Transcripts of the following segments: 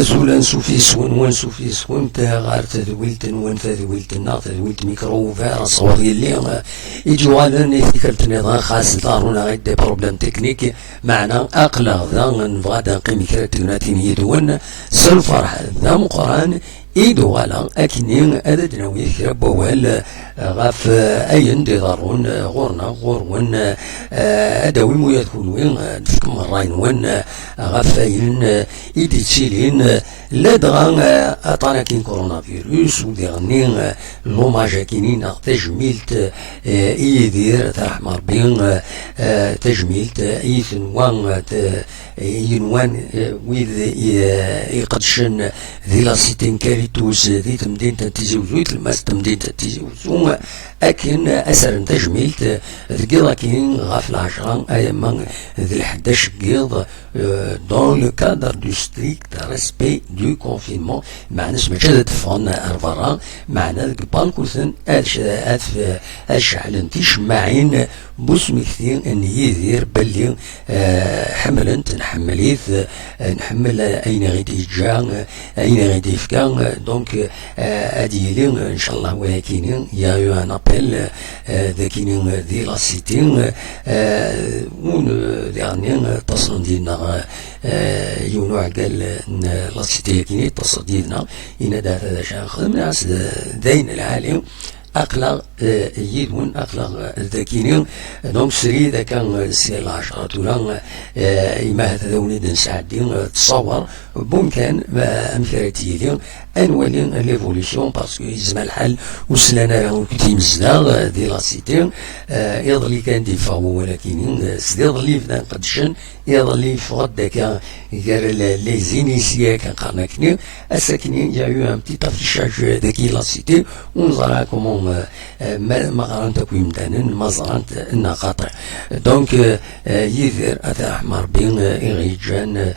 أزول نسوفيس ونسوفيس تا غار تذويلت تذويلتنا تذويلت ميكرو فيروس صوري اللي يجوا لنا فكرت نظام خاص دارونا غير دي بروبليم تكنيك معنا أقلق ذا نبغى نقيم كراتيناتين يدون سلفرح ذا مقران إيدو غالا أكنين أدد نوي كرب وال غاف أين دي ضارون غورون أدوي مو يدخلوين نفكم الراين ون غاف أين إيدي تشيلين لدغان أطاناكين كورونا فيروس ودغنين لوماجا كينين تجميلت إيدير ترحمر بين تجميلت إيثنوان ينوان ويذ يقدشن ذي لاسيتين كاريتوس ذي تمدين تنتيزيوزويت الماس تمدين تنتيزيوزو أكن أسر تجميلت ذكيضا كين غاف العشرة أيما ذي الحداش قيض دون لو كادر دو ستريكت ريسبي دو كونفينمون معنا سمجد تفون أرفرا معنا ذك بالكوثن أشعلن تيشمعين بوسمكتين أن يذير بلي حملنت نحمليث نحمل أين غيدي جان أين غيدي فكان دونك أديلين إن شاء الله ولكن يا يو أن أبل ذاكين ذي لاسيتين ون ذانين تصندينا يونو قال لاسيتي كيني تصدينا إن دار شان خدمنا دين العالم أقلق يدون أقلق ذاكينين دونك سري ذا كان سي العشرة تولان إما هذا ونيد نساعدين تصور بمكان أمكارتيين أنوالين ليفوليسيون باسكو يزمى الحل وسلانا لهم كتيم الزداغ دي لاسيتين يضلي كان ديفاو ولكن يضلي فدان قدشن يضلي فغد داكا غير لي زينيسيا كان قرناكني الساكنين جايو ان بتي تافيشاج داكي لاسيتي ونظرا كومون ما غرانت تكوين دانن ما زرانت النقاطع دونك يذير أثر أحمر بين إغيجان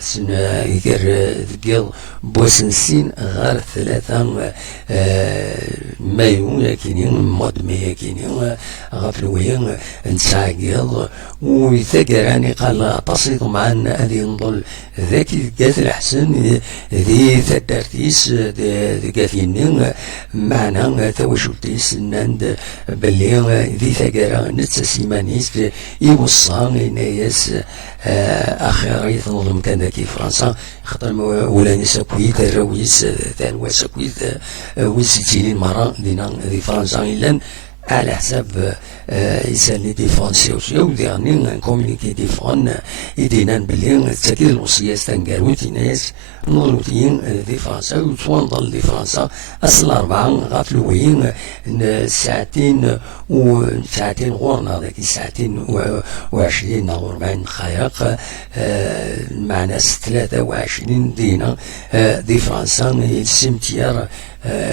سن يذير ذكيض بوسنسين غير ثلاثة مايو يكينين مود مايو يكينين غفلوين نساقيض ويثقراني قال تصيد معنا هذه نضل ذاكي ذكات الحسن ذي ثدارتيس ذي كافينين معنا توجدتيس ناند بلي ذي ثقرا نتسيمانيس يوصان نايس أخيرا يتنظم كان ذاكي فرنسا خطر ولاني ساكويت الرويس ثانوا ساكويت ويسيتينين مرة دينا ذي فرنسا إلا على حساب يسالني ديفونسي وشيو ديغني كومونيكي ديفون يدينا بلي تاكيد الوصية ستنقاروتي ناس نولوتيين دي فرنسا وتوانضل دي فرنسا أصل 4 غافلوين ساعتين وساعتين غورنا ذاك ساعتين و20 أو 40 دقائق معنا 23 دينا دي فرنسا السمتيار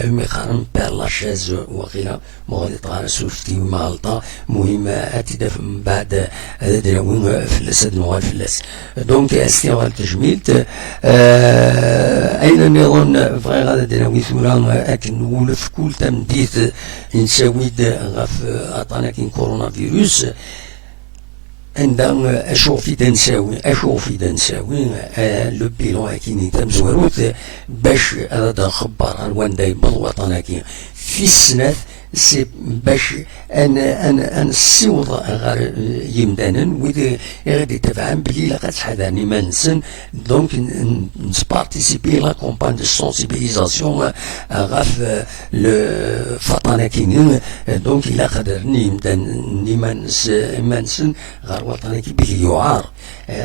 مقارن بيرلاشاز وقيلا مغادي طغانا سوفتي ومالطا مهم أتدف من بعد دراوين فلس دنوال فلس دونك استيغال تجميلت أين نظن فغي غادا دراوي ثورا أكن ولف كل تمديث نساويد غاف أطاناكين كورونا فيروس عندما أشوفي دنساوي لو بيلون كيني تمزوروت باش هذا خبر الوان داي بالوطن في السنة سي باش أنا السيوض غير يمدانا وإذا غادي تفهم بلي لا غتحداني ما نسن دونك نسبارتيسيبي لا كومبان دو سونسيبيليزاسيون غاف لو فطانا كينين دونك إلا قدرني يمداني ما نسن غير وطني بلي يعار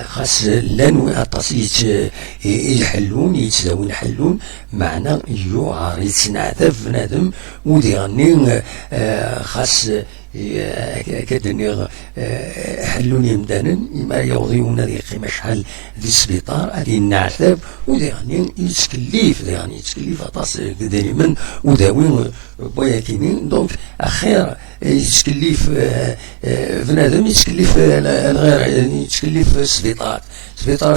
خاص لانو أطاس يحلون يتداون يحلون معنا يعار يتنعثف بنادم ودي غني خاص كدني حلوني مدانا ما يوضيون ذي قيمة شحال ذي السبيطار هذه النعثاب وداني يتكلف أطاس دائما وداوين بوياكينين دونك أخير يتكلف بنادم يتكلف الغير يتكلف السبيطار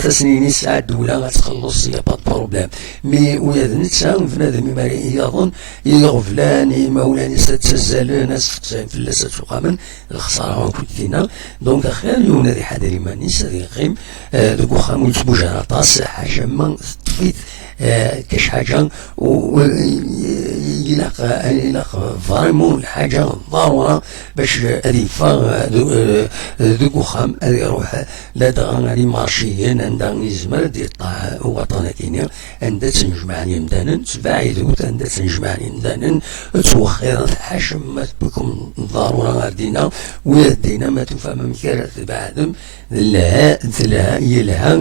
سنين ساعة الدولة غتخلص يا با بروبليم مي ويا نتسا بنادم ما يظن يغفلان مولاني ستزال ناس فلاسة سقاما الخسارة كنت فينا دونك أخير يوم هذه حدا ما نيس هذه قيم دوك واخا متبوج على طاس حاجة ما تطفيت كاش حاجة يلاق فريمون الحاجة ضرورة باش هذه دوك واخا هذه يروح لا غادي مارشيين عندها نزمر ديال الطاعة وطنا كينيا عندها تنجمعني مدانا تباعدو عندها تنجمعني مدانا توخير الحاجة ما بكم ضرورة غادينا ويدينا ما تفهم مكارة بعدم لها يلها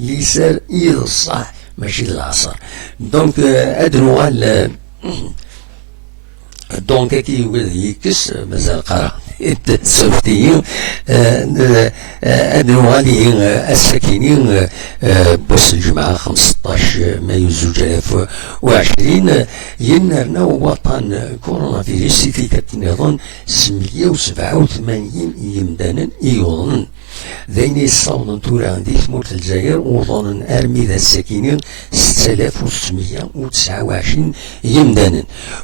ليسر يصح ماشي العصر دونك ادنوا دونك كي يكس مازال قرا التسوفتيين ادنوا لي الساكنين بوس الجمعة 15 مايو 2020 ينرنا وطن كورونا فيروس في كتنظن 187 يمدانا يوضن ذيني الصوت تورا عندي ثمورة الجزائر وظن أرمي ذا الساكنين 6629 يمدانا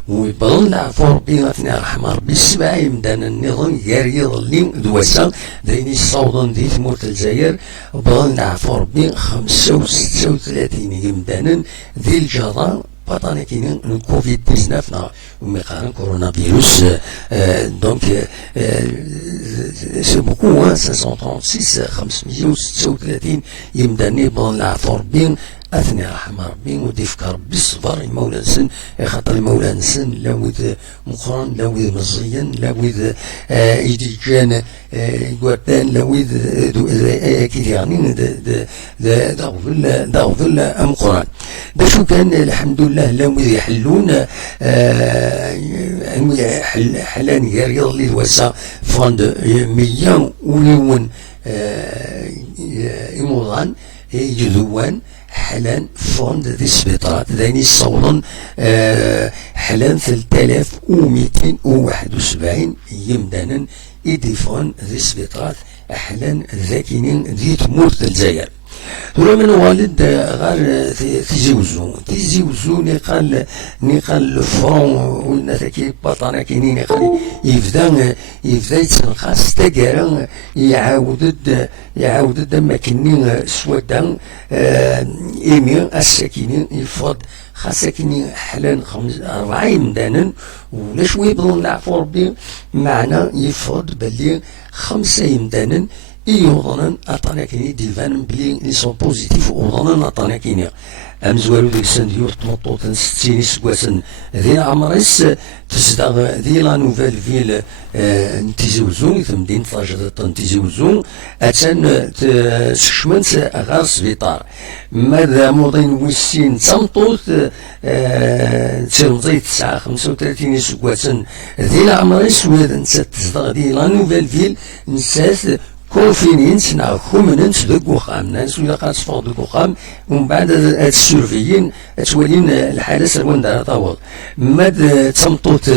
ويبظل العفور بيغتنا الحمار بالسبع يمدانا النظام ياري ظلين دواسا ذيني الصوت عندي ثمورة الجزائر وبظل العفور ب 35 يمدانا ذي الجرى بطانا كاينين الكوفيد 19 ومقارن كورونا فيروس دونك سي بوكو 536 536 يمداني بون العفور بين أثناء رحمة ربي وديفكر بالصبر مولانسن خاطر مولانسن لاويد مقرن لاويد مزيان لاويد إيديجان قواتان لاويد كي يعني داغفل أمقران باشو كان الحمد لله لاويد يحلون حلان يريض لي الوسا فاند 100 وليون إموضان يجذوان حلان فوند ذي السبيطرات ذاني صولا حلان 3271 يمدانا إديفون ذي السبيطرات حلان ذاكينين ذي تمورت الجزائر ثم من والد غير تيزيوزو نقال الفرون ولنا ذاكي بطانا كاينين يقال يبدا يتنقص تاكارا يعاود ما كاينين سوادا إيمي الساكنين يفض خاصة حلان 4 يمدانا ولا شوي بظن العفو ربي معنا يفض باللي 5 يمدانا يوضنا أطاناكيني ديفان بلي لي سون بوزيتيف وضنا أطاناكيني أمزوالو ديك سنديور تمطوطن 60 سكواسن ذي العمريس تزدغ ذي لا نوفيل فيل نتيزيوزون في مدينة طاجة نتيزيوزون أتان تشمنت غار سبيطار ماذا موضين ويسين تمطوط تيرمزي 35 سكواسن ذي العمريس ويذا نسات تزدغ ذي لا نوفيل فيل نسات كونفينين سنا كومننت دوك وخام ناس ولا قاعد تفوق دوك وخام ومن بعد السورفيين تولين الحالة سلوان دار طاول ماد تمطوط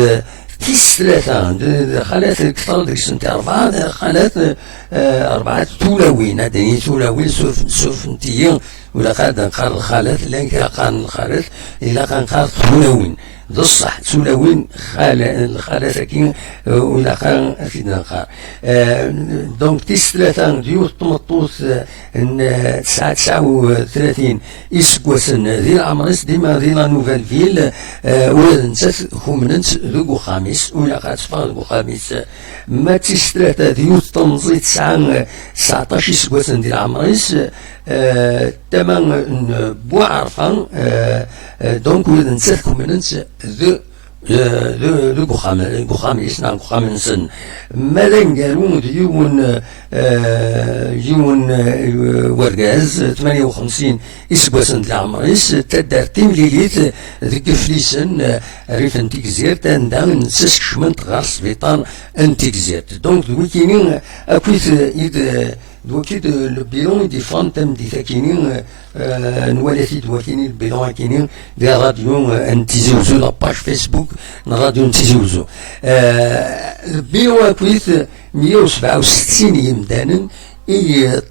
تيس 3 خالات كثر ديك سنتي 4 خالات 4 تولاوين هادني تولاوين سوف نتيين ولا قاعد نقار الخالات لا كان الخالات إلا كان قار تولاوين بصح تولاوين الخالات كاين ولا كان اكيد نقار دونك تيس 3 ديوت طمطوط 39 اسكواسن ذي العمريس ديما ذي لا نوفيل فيل ولا نسات خومننت ذوكو خامس ولا قاعد تفاق ذوكو خامس ما تيس 3 ديوت تنزي 19 اسكواسن ذي العمريس تمام بوعرفان دونك ولا نسات خومننت ذو ذو بخام يسنا بخام نسن ماذا قالوا ديون ورقاز 58 إسبوسن العمريس تدار تيمليليت ذيك فليسن ريف انتيكزير تندان نسسك شمنت غار سبيطان انتيكزير دونك دوكينين أكويت دوكيد البيلون دي فانتم دي ثاكينين نوالثي دوكيني البيلون كينين دي راديو انتيزيوزو لاباج فيسبوك راديو انتيزيوزو البيلون أكويت 167 يمدانا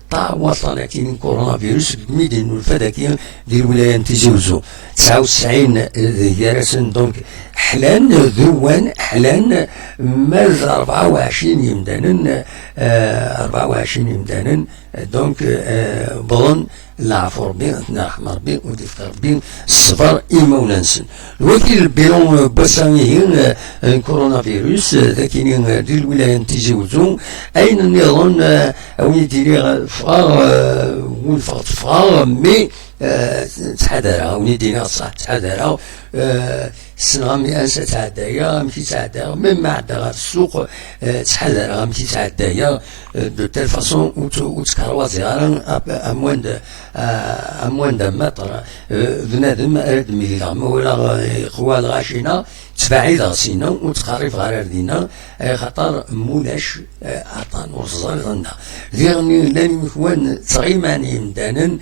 طاع وطن كاين كورونا فيروس الميدان والفداكين ديال الولايه نتيزيوزو 99 يارسن دونك حلان ذروان حلان ماز 24 يمدانا 24 يمدانا دونك بون العفو ربي نرحم ربي وديفك ربي الصبر إيمونانسن الوكيل البيلون بوسانيين كورونا فيروس ذاكينين ديال الولاية نتيزيوزو أين النظام أو يدير فغار والفغط فغار مي تحدارا ونيدينا صح تحدارا السنة مئة تعدايا مشي تعدايا ميم ما عدا غير السوق تحدارا مشي تعدايا دو تيل فاسون وتكروازي غير أموان دا متر بنادم أرد ميلا مولا خوال غاشينا تفاعل غاسينا وتقارف غير دينا خاطر مولاش عطان وصغرنا ديرني لاني مكوان تغيماني مدانا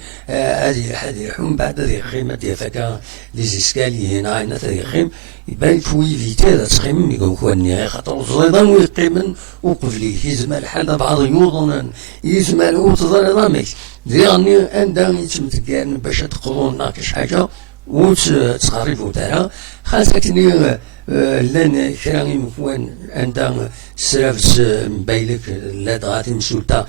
هذه حوم بعد هذه الخيمة ديال فكا لي زيسكالي هنا عينا هذه الخيم يبان فوي فيتي هذا تخيم يقول خواني خاطر وصغيرا ويقيمن وقفلي يزمى الحال بعض يوضنا يزمى وتضرر ميك ديرني عندها يتمتكان باش تقولون كاش حاجة وتقارفوا تاعها خاصة لان كرا مكوان عندها سرافس مبايلك لا دغاتي مسولتا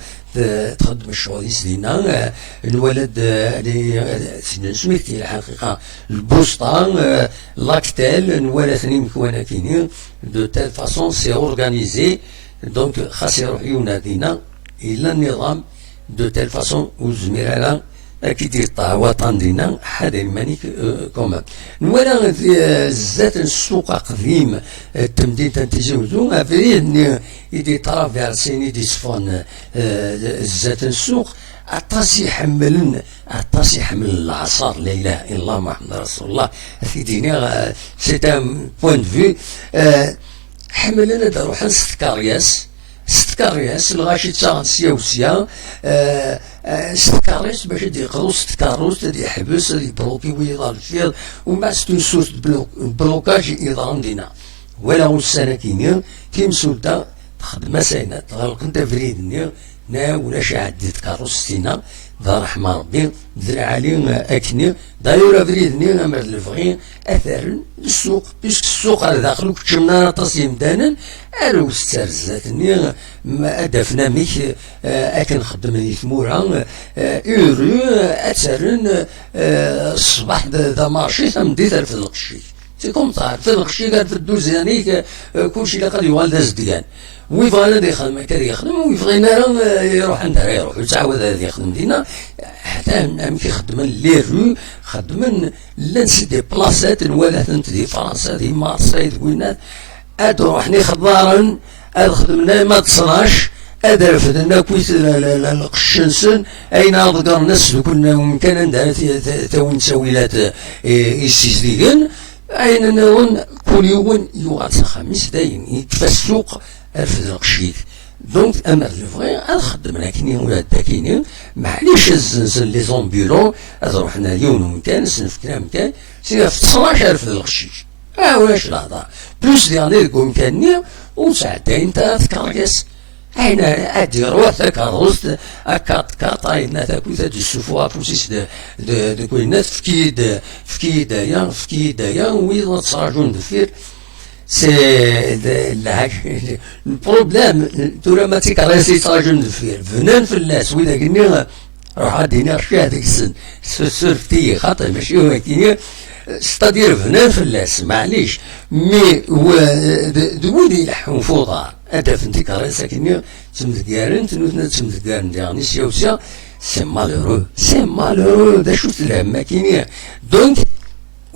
تخدم الشغل سدينا الولد اللي سميتي الحقيقة البوسطة لاكتال الولد مكوانا كينين دو تال فاسون سي اورغانيزي دونك خاص يروح ينادينا الى النظام دو تال فاسون وزميرانا كي دير وطن دينا حدا المانيك كومام نوالا زات السوق قديم التمدين تنتيزيوزو افريد يدي طرافيرسين يدي صفون زات السوق عطاس يحمل العصر لا اله الا الله محمد رسول الله في دينا سي ان بوين دو في حملنا دروح ستكارياس الغاشي تاع سياوسيا ستكارياس باش يقرو ستكاروس تدي يحبس يبروكي ويضال الفيض ومع ستنسوس بلوكاج يضرم دينا ولا السنة كينيا كيمسولتا تخدم ساينة تغلق انت فريدني نا ولا شاعد تكاروس ستينا دار رحمة ربي درع علي أكني دايورا فريدني أمر الفغين أثر السوق بيسك السوق على داخل كتشمنا تصيم دانا ألو سترزاتني ما أدفنا ميك أكن خدمني ثمورا إيرو أثرن الصباح دا مارشي ثم ديتر في القشي تيكم تعرف في القشي قال في الدوز يعني كلشي لقد يوالد زديان ويبغى هذا يخدم كذا يخدم ويبغى يروح عندها يروح يتعاود هذا يخدم دينا حتى مكي خدمن لي رو خدمن لنس دي بلاصات نوالات انت دي فرنسا دي مارسي دوينات ادروحني خضارا خدمنا ما تصناش ادرفت لنا كويت القشنسن اين اضقر الناس كنا ممكن عندها تاون تسويلات يسيزديين اين نظن كل يوم يوغاد خميس داين يكفى السوق أرفد القشيك دونك أما الفغي أخدم لكني ولا داكيني معليش الزنزن لي زومبيلون روحنا اليوم مكان سنفكنا مكان سينا في 19 أرفد القشيك واش الهضر بلوس ديالي تقول مكاني وساعتين تا تكركس أين أدي روح تكرست كاطاينا تاكل تاجي السفوة فوسيس د كوينات فكي دايا ويضا تصراجون دفير سي البروبليم تورا ما تيكراسي تصراجون دفير فنان فلاس وإذا كني روح دينا شي هذيك السن سرفتي خاطر ماشي هو كيني ستادير فنان فلاس معليش مي دولي يلحون فوضى هدف انت كراسة كيني تمتقارن تنوثنا تمتقارن ديالني سيوسيا سي مالورو دا شوت الهم كيني دونك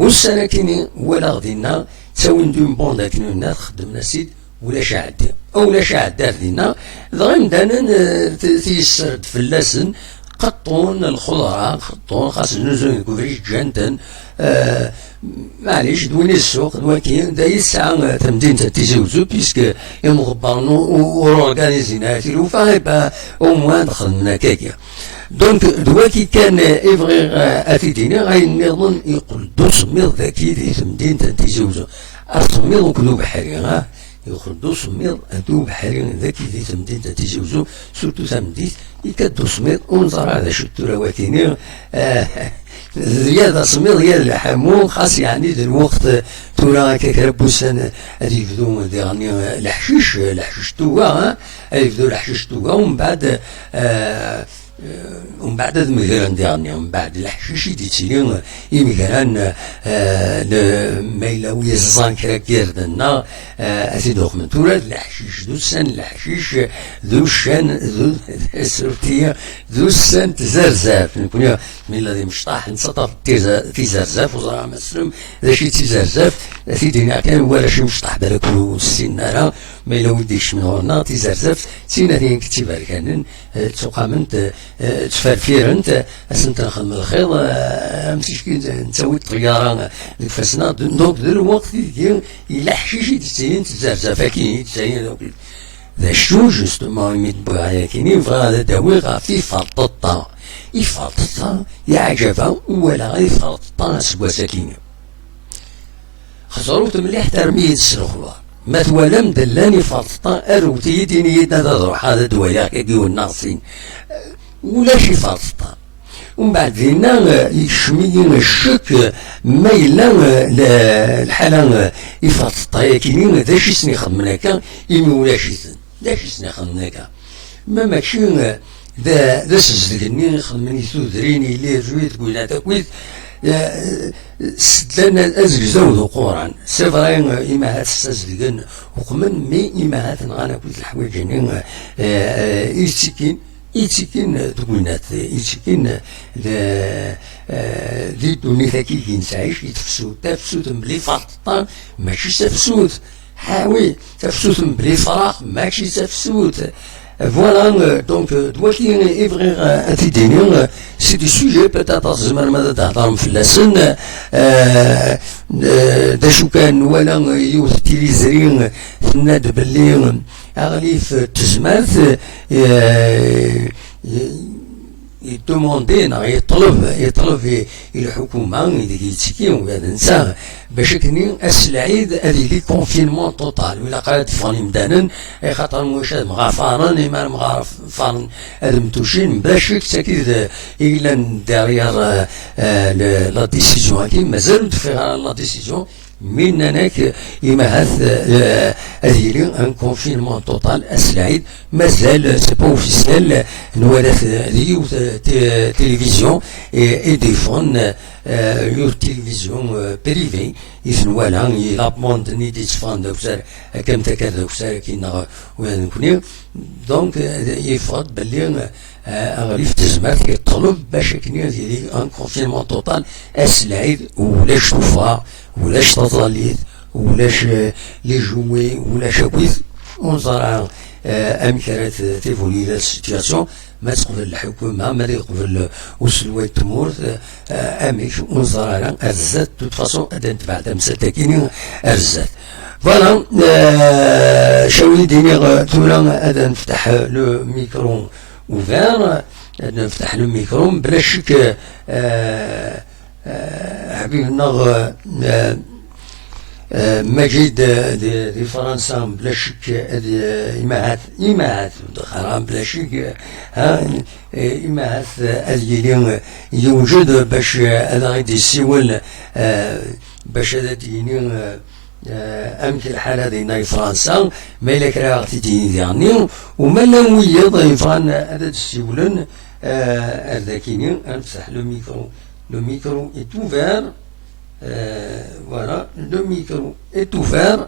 والسنة كيني ولا غدينا تساوين دون بون داك الناس خدمنا سيد ولا شاعد او لا شاعد دار دينا دغيا بدانا تيسرد فلاسن قطون الخضراء قطون خاص نزول كوفريج جانتن معليش دويني السوق ولكن دا يسعى تمدين تيزوزو بيسك يوم غبانو اورغانيزينا تيلوفا يبقى او موان دخلنا كاكيا دونك دواكي كان افغي افيديني غاي نظن يقول دوسميض ذاكي دي تمدين تيزوزو ارسميض وكذو بحري يخردو سميض ادو بحري ذاكي دي تمدين تيزوزو سورتو تمديت يكادو سميض ونظر هذا شتو رواتيني زيادة سميض هي الحمون خاص يعني الوقت تورا كربوسان هادي يبدو يعني الحشيش توغا يبدو الحشيش توغا ومن بعد ومن بعد مثلا يعني ومن بعد الحشيش ديتيلين مثلا ميلاوي الزان كراكير دنا اسي دوكمنتورا الحشيش ذو السن الحشيش ذو الشان ذو السورتيه ذو السن تزرزاف نكون ميلا دي مشطاح نسطر تيزرزاف وزرع مسلم ذا شي تيزرزاف سيدنا كان ولا شي مشطاح بالك السناره ميلاوي ديش من هورنا تيزرزاف سينا دين كتيبها كان تقامنت تفرفيرنت اسنت نخدم الخير امسيش نسوي الطياره الفسنا دونك الوقت الى حشيشي تسين تزرزف كاين تسين ذا شو جوستومون يمد بغايا كاينين فهذا داوي غافي فرططا يفرططا يعجبها ولا يفرططا سوا ساكينه خسروت مليح ترمية السلخوة ما توالم دلاني فرططا اروتي ديني تروح هذا دوايا كيقول الناصين ولا شي فرططا ومن بعد دينا يشمي الشك مايلا الحالة يفرططا كاينين ذا شي سني خدمناكا يمي ولا شي ثن ذا شي سني خدمناكا ما ماشي ذا سزدقني خدمني ثوذريني لي زويت قوينا تاكويت سدلنا ازجزاو ذو قران سيفرين إما هات سازدقن وقمن مي إما هات نغانا كويت الحوايج إيتيكين تقوينات إيتيكين ذي دوني ذاكي كينسعيش يتفسود تفسود ملي فرطان ماشي تفسود حاوي تفسود ملي فراغ ماشي تفسود. Voilà, donc, doit qu'il y ait c'est des sujets peut-être زمان ما تهضرهم في اللسن داشو كان ولا يوتيليزرين تناد باللي أغليف تزمات يدوموندي يطلب الحكومة يتكي وهذا نساه باش كني السعيد هذه لي كونفينمون توتال ولا قالت فاني مدانا خاطر واش مغافرا ما مغافرا هذا متوشين باش تاكيد إلا دارير لا ديسيزيون كي مازال تفيها لا ديسيزيون من هناك يمهث هذه ان كونفينمون توتال السعيد مازال سي با اوفيسيال نوالث ليو تلفزيون اي ديفون يور تلفزيون بريفي يسنوالا لابموند نيدي تفان دوكسار كم تكاد دوكسار كينا وين نكوني دونك يفرض باللي أغليف تزمات يطلب باش كني ديالي ان كونفينمون توتال السعيد ولاش توفا ولاش تظليت ولاش لي جوي ولاش كويس ونصرا امكانات تيفولي لا سيتياسيون ما تقبل الحكومه ما تقبل وسلوى التمور اميش ونصرا ارزات توت فاسون ادان تبع مساكين ارزات فوالا شاولي ديني تولا ادان نفتح لو ميكرو ouvert نفتح لو ميكرو بلا شك حبيبنا مجيد دي فرنسا بلا شك إماعات خرام بلا شك إماعات اللي يوجد باش هذا غيدي السيول باش هذا ديني أمك الحالة دينا فرنسا ما إلا كرا تيجي يعني وما لوية ضيفان هذا السيولن هذاكيني نفتح لو ميكرو est ouvert voilà le micro est ouvert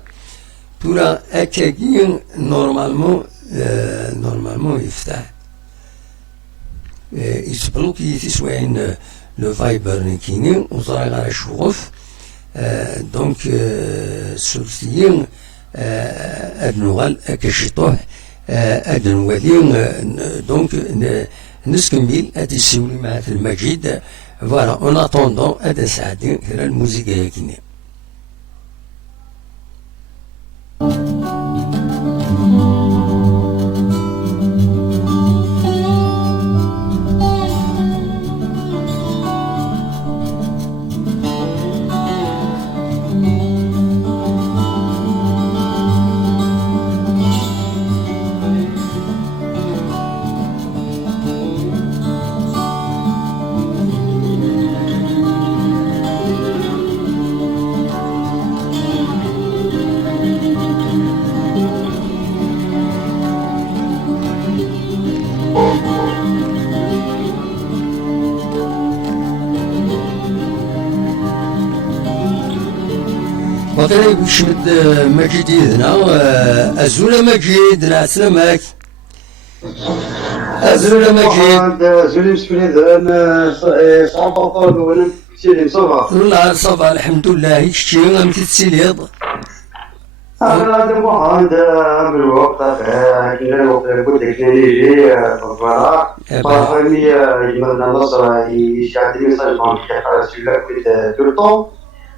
tout là أكاكين normalement يفتح يتبلوكي تسوين لو فايبر نكيني وصار على الشغف دونك سلسيين أدنوغال أكشيطوه أدنوالين دونك نسكمل أدي سيولي مع المجيد فوالا اون اتوندون أدا سعدين كرا الموسيقى ياكيني وقيلا بشمد مجيد يدنا أزولا مجيد نعسلامك أزولا مجيد زولي مسفلي صعب أطول وأنا سيدي صباح والله صباح الحمد لله هيك أم تتسيليض أنا هذا واحد من الوقت كنا الوقت قلت لك نيجي فوالا فهمي يمرنا مصر يشعل لي ميساج بانك على سيلا كنت تورتون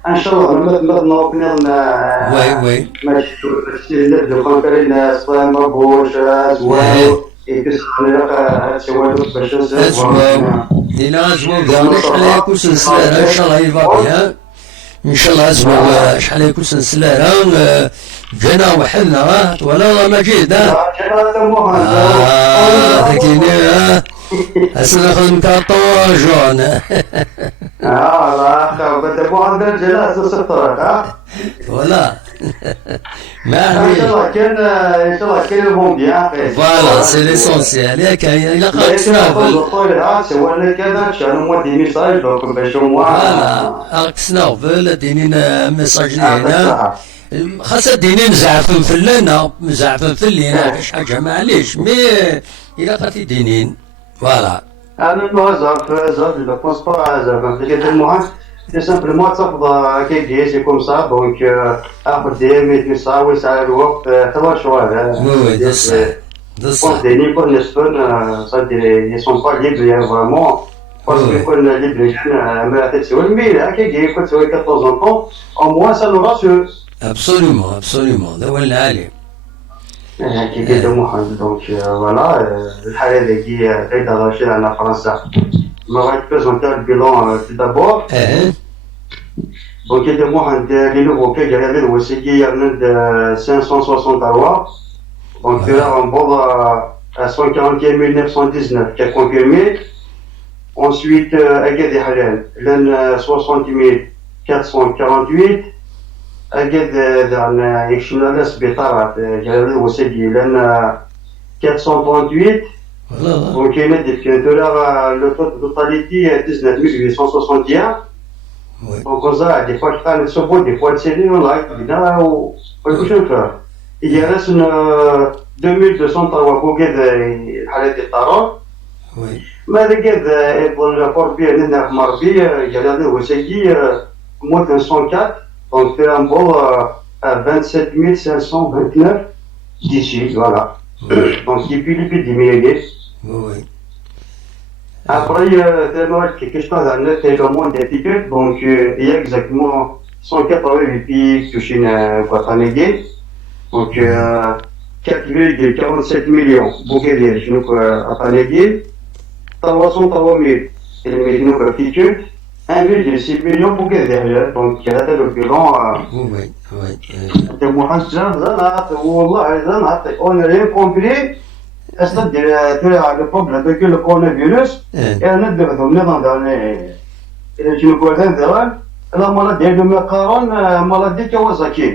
ان شاء الله مرنا بنرنا وي ماشي تورتون نبدو كونكرين صوان مربوش زوان يكسر سوالو باش أزواو إلا أزواو دانا شحال يكون سنسلارا إن شاء الله يفا بيان إن شاء الله أزواو شحال يكون سنسلارا جانا وحدنا ولا مجيد ذاكيني أسنا خدم كارطون جون لا بدا واحد الجلسة سطرك ولا ما ان شاء الله كان ان شاء الله كان بون بيان فوالا سي ليسونسيال ياك إلا خاصك تنافل ولا كذا شنو مو دي ميساج دونك باش فوالا خاصك تنافل دينينا ميساج لينا خاصة ديني مزعفن في اللنا مزعفن في اللينا كاش حاجة معليش مي إلا خاطي دينين فوالا انا زعف جو بونس با زعف كي المهم سي سامبلومون تصفد كي جي كوم سا دونك اخذ ديمي تساوي ساعه الوقت تبع شويه وي pour des niveaux de ça ils sont pas libres vraiment parce que quand les jeunes mais la tête sur le mille qui écoute sur 14 ans au moins ça nous rassure absolument ده هو اللي عالي qui est de moi donc voilà الحالة اللي هي قاعدة راشدة على فرنسا ما راح présenter le bilan tout d'abord donc il y a moi les nouveaux cas regardez le WCG il y a de 560 euros donc là on voit à 141 919 qui est confirmé ensuite Agad et Halal l'an 60 448 أجد عن يكشمنا بطارة جلال وسجي لأن 438 وكاين ديك لو توتاليتي 19861 دونك وزا دي فوا كان نسوبو دي فوا تسيلي لايك بنا وكلشي نفهم il reste 2203 بوكيت حالات الطارون ماذا قد يبغى الرابور بيه لنا مربي جلال وسجي موت 104 donc c'est un vol à 27 529 d'ici, voilà. Donc il peut diminuer. Oui. Après, il y a quelque chose à noter également des tickets, donc il y a exactement 188 pays touchés Guatemala, donc 4,47 millions bouquets de genoux Guatemala, 303 000 genoux tickets. 1,6 million bouquets derrière donc il y a le bilan oui de محجم زنات والله زنات on rien compris c'est-à-dire le problème avec le coronavirus et on a devenu dans les je me connais derrière la maladie de Macaron maladie Kawasaki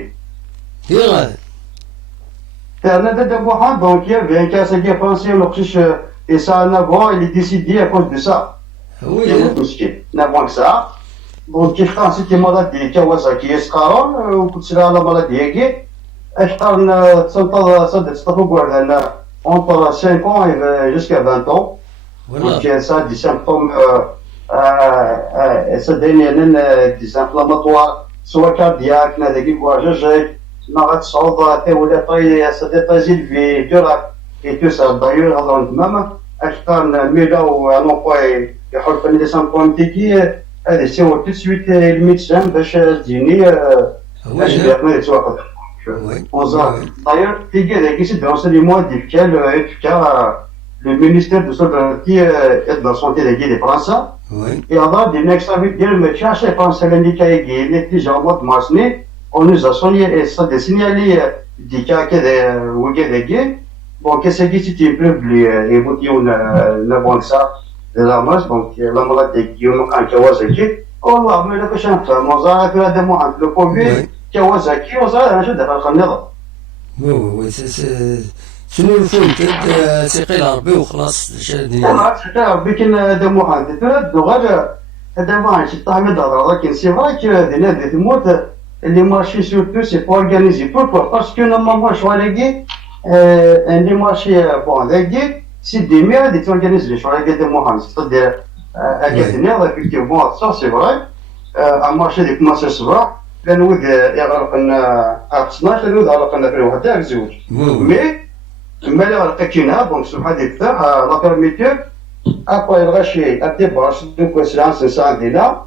on a de moi donc il y avait un cas qui a pensé et ça en avant il est décidé à cause de ça oui نعم كذا دونك كيف كان سيتي مالادي كواساكي سكارون وكنت على مالادي كي اشتغلنا تصنطر صدق تطبق لنا entre 5 ans et jusqu'à 20 ans donc ça des symptômes ça donne des inflammatoires سواء كاردياك نادي كواجاجك نغات صعوبة ولا طاي تازيل في دورك et tout ça d'ailleurs avant même أشكال ميلاو نوقي يحط لي سامبون تيكي هذا سوى tout de suite الميدسان باش تجيني باش يقدر يتوقف d'ailleurs تيجي ذاك سي dans les mois ديال le ministère de Solidarité et de la Santé de France et avant des next avec dire mais cherche pense l'indiquer qui est en mode massné on nous a signalé des cas que des bon qu'est-ce qui c'était plus évolution la banque ça de la masse donc la maladie qui on a Kawasaki oh là mais le prochain moi ça que la demo le covid Kawasaki on ça je de الخنيضه oui شنو الفوت سيقي العربي وخلاص شادني انا بكن دمو عندي ثلاث لغات هذا ما شي طعم هذا لكن سي فري كو دينا دي موت اللي مارشي سورتو سي بو اورغانيزي بوركوا باسكو نورمالمون شواليكي اللي مارشي بون داكي سي دي مير دي تورغانيزي شواليكي دي موهان ستادير اكاديميا افيكتيفمون سا سي فري ان مارشي ديك مارشي الصباح كان ود يغرقنا 12 كان ود غرقنا في واحد تاع الزوج مي مالي غلقا كينا دونك سبحان الله لا بيرميتور ابا الغاشي ابدي باش دوك سلانس ساندينا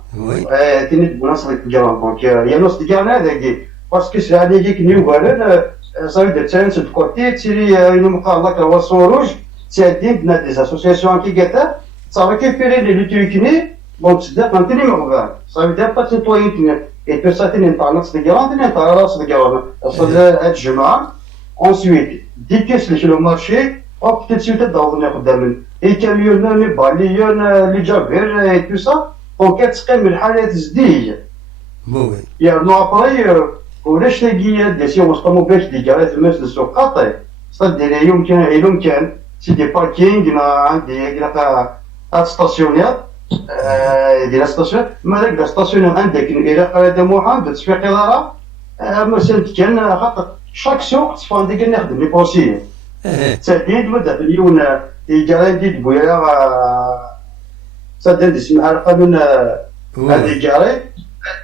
تيني بوناس لك جرام دونك يا نص ديالنا هذاكي باسكو سي عليكي كني وغالن صافي درت تانس دو كوتي تيري ينمقى الله كواسون روج تيادين بنا دي اسوسياسيون كي قاتا صافي كيفيري لي لوتيكني دونك صدق انتني مغفان صافي دابا با تنطويتني اي بيرساتيني نتاع نص ديالنا تاني نتاع راس ديالنا صافي هاد الجمعه ensuite dès que c'est sur le marché hop tout de suite dans le قدام et camions les balions les javers et tout ça donc كتقيم الحالات جديد oui يعني après ولاش تلقي دي سي وسطهم باش ديجارات الناس السوق قاطع صدق يمكن سي دي باركينغ عندي كاع ستاسيونير ديال الستاسيون مالك دا ستاسيونير عندك الى قرا محمد تسويق اداره مثلا كان خاطر chaque سوق تفهم ديك نخدم لي بوسي تسديد بدا اليوم يجري ديد بويا سدد اسمها القانون هذا يجري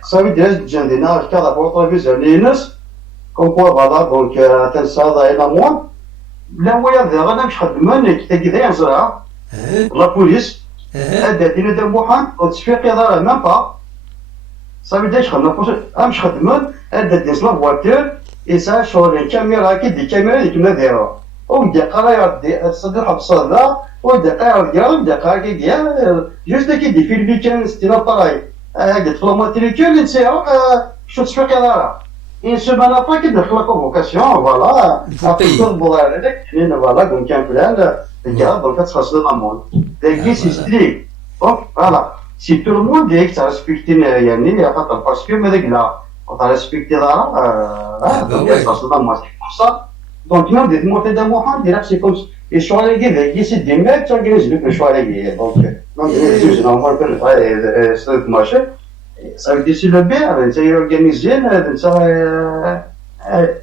صافي داز جاندينا كذا بورطافيزور لينس كوم كوا فوالا دونك تنسى الى موان لا هو يا غادا مش خدمان كي تاكي يزرع لا بوليس هذا دينا دموحان وتسفيق اداره ميم با صافي داش خدمه مش خدمان هذا ديس لا فواتور et ça sur les caméras qui des caméras qui me dérangent on dit قرايه صدق بصدق ودقائق ديال دقائق ديال جوست كي دي فيلم كان ستيلا طراي هاد فلوماتريكول نسيرو شو تسوق دارا ان سيمانا با كي دخل لا كونفوكاسيون فوالا افضل بولا هذاك حنا فوالا كون كان بلان ديال دونك تخصص الامون داكي سي ستري دونك فوالا سي تو لو موند ديك تريسبكتي يعني خاطر باسكو هذاك لا تريسبكتي دارا دونك خاصنا ماشي فرصه دونك نبدا المعتاد محمد ديال سي كوم الشوالي كذا يسي ديما تورغانيز بك الشوالي دونك نبدا زوج نهار كل ستريت مارشي صافي ديسي لو بير تاي اورغانيزين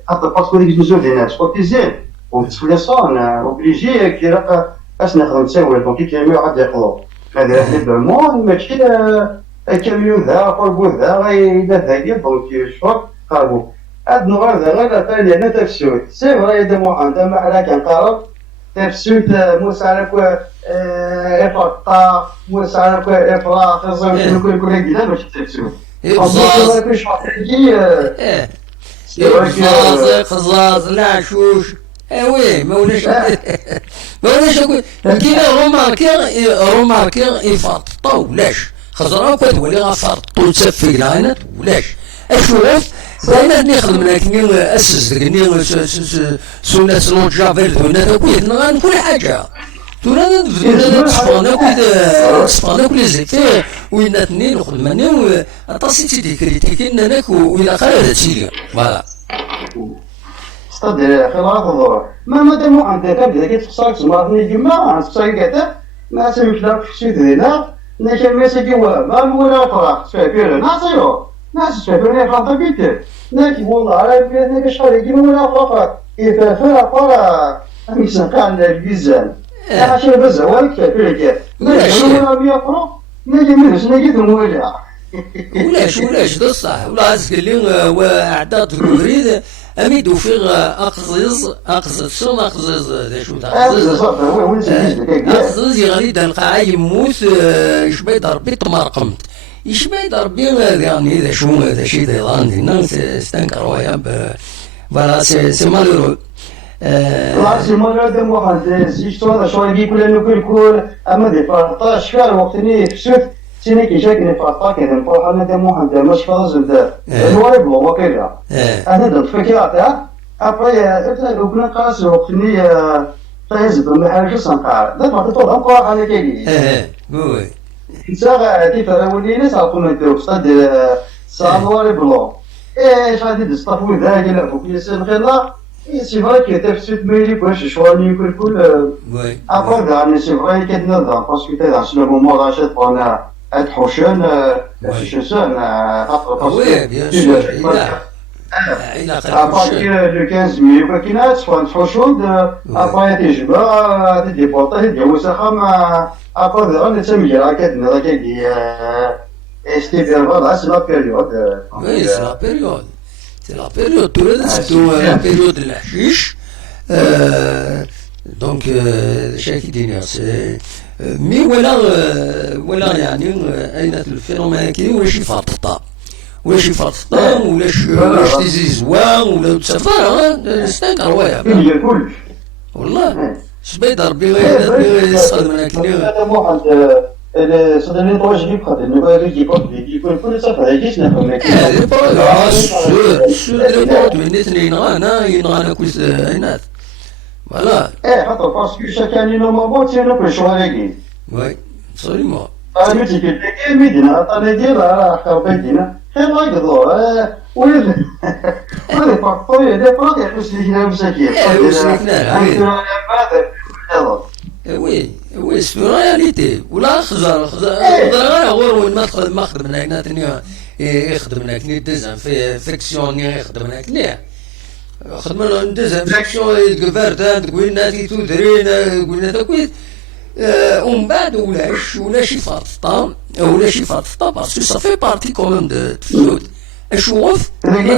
حتى باسكو ديك الجوج ديال الناس كوتيزين وتفليصون اوبليجي كي راه اش نخدم تساوي دونك كيما واحد يقلو هذا حنا بالمون ماشي كاميون ذا قربو ذا غيدا ذاكي دونك شوك قربو هاد النهار ذا غير ثاني انا تفسوت سي فري دا محمد ما حنا كنقرب تفسوت مسالك افطا مسالك افراط زوج كل كذا باش تفسوت خزاز العشوش وي ما وليش كاين روماركير يفطا ولاش خزرا كتولي غافطو تسفق لعنا ولاش اشوف دايما نخدم كني اسس كني سنة سلوجا فيردونا كويت نغان كل حاجه تونا صفانا كل زيفير وين اثنين وخدماني وطاسيتي ديكريتيكين هناك وإلى آخره تسيلي فوالا ستادير خلاص الظهر ما دام عندك كابدا كيتخسرك زمرني جماعه تخسرك كاتا ما سميت لك في السيد هنا ناكل ميساكي ما ولا فرق سفير ناصيو ناس سفير خاطر بيت ناكي والله على بيتنا شحال يجيبوا ولا فرق إذا فرق فرق مسكان البيزان عشان بزاف ولا كيفير كيف ما ولا 100 فرق نجي منش نجي دمويلها ولاش ده الصح ولا عايز قال لي واعداد الكبريد اميدو فيغ اقصص السم اقصص شو اقصص يغريد القاعي يموت يشبه ربي تمرقمت يشبه ربي يعني اذا شو هذا شيء ضيضان الناس استنكروا يا فوالا سي مالورو والله سي مالورو دو واحد زيشتو هذا شو يقول انه كل اما دي 14 شهر وقتني فسوت سيني كي جاكني فاطاك كذا نروح انا دم واحد مش فاضي ده الوالد هو كذا انا ده فكرة ابري لو كنا قاس وقتني فايز بمحل صنقع ده ما تطول اقوى على كذي وي ساعه دي فراولين ساقوا من توصل صاموار بلو ايش هذه الصفو ذا قال فوق يسن خلا سي فري كي تفسد ميري باش شواني كل ابري ده انا سي فري كدنا ده باسكو تاع شنو مومون راشد وانا الحوشان الشسان وي بيان سور الى ابري لو 15 مي وكاينات سوان الحوشون ابري تجبا دي بوطه دي وسخام ابري انا تسمي راكدنا راكدي استي فوالا سي لا بيريود وي سي لا بيريود سي لا بيريود تو لا بيريود الحشيش دونك شاكي دينير سي مي ولا يعني اين الفينومين كي ولاش يفرططا ولاش تيزيزوا ولا تسافر استنكر ويا كل والله شبيد ربي يصاد من هكذا هذا واحد صدرني طواج لي بخاطر نبغي يجي كل سفر يجيش نفهم لك الاثنين ينغانا كل عينات فوالا حتى باسكو شاكان نورمالمون تي ناكل شواليكي وي ابسوليومون انا تيجي تلاقي مدينه انا ديالها حتى بيتنا خير ما يقدروا ولد فاكتوري دي بروك يحسن مساكين وي سي رياليتي ولا خزر غير وين ما خدم هنا ثاني يخدم هنا ديزانفيكسيون يخدم هنا خدمنا ديزانفيكسيون الكفار تقول الناس تدرين قلنا تكويت ومن بعد ولاش يفرططا باسكو صافي بارتي كومون دو تفلوت اشوف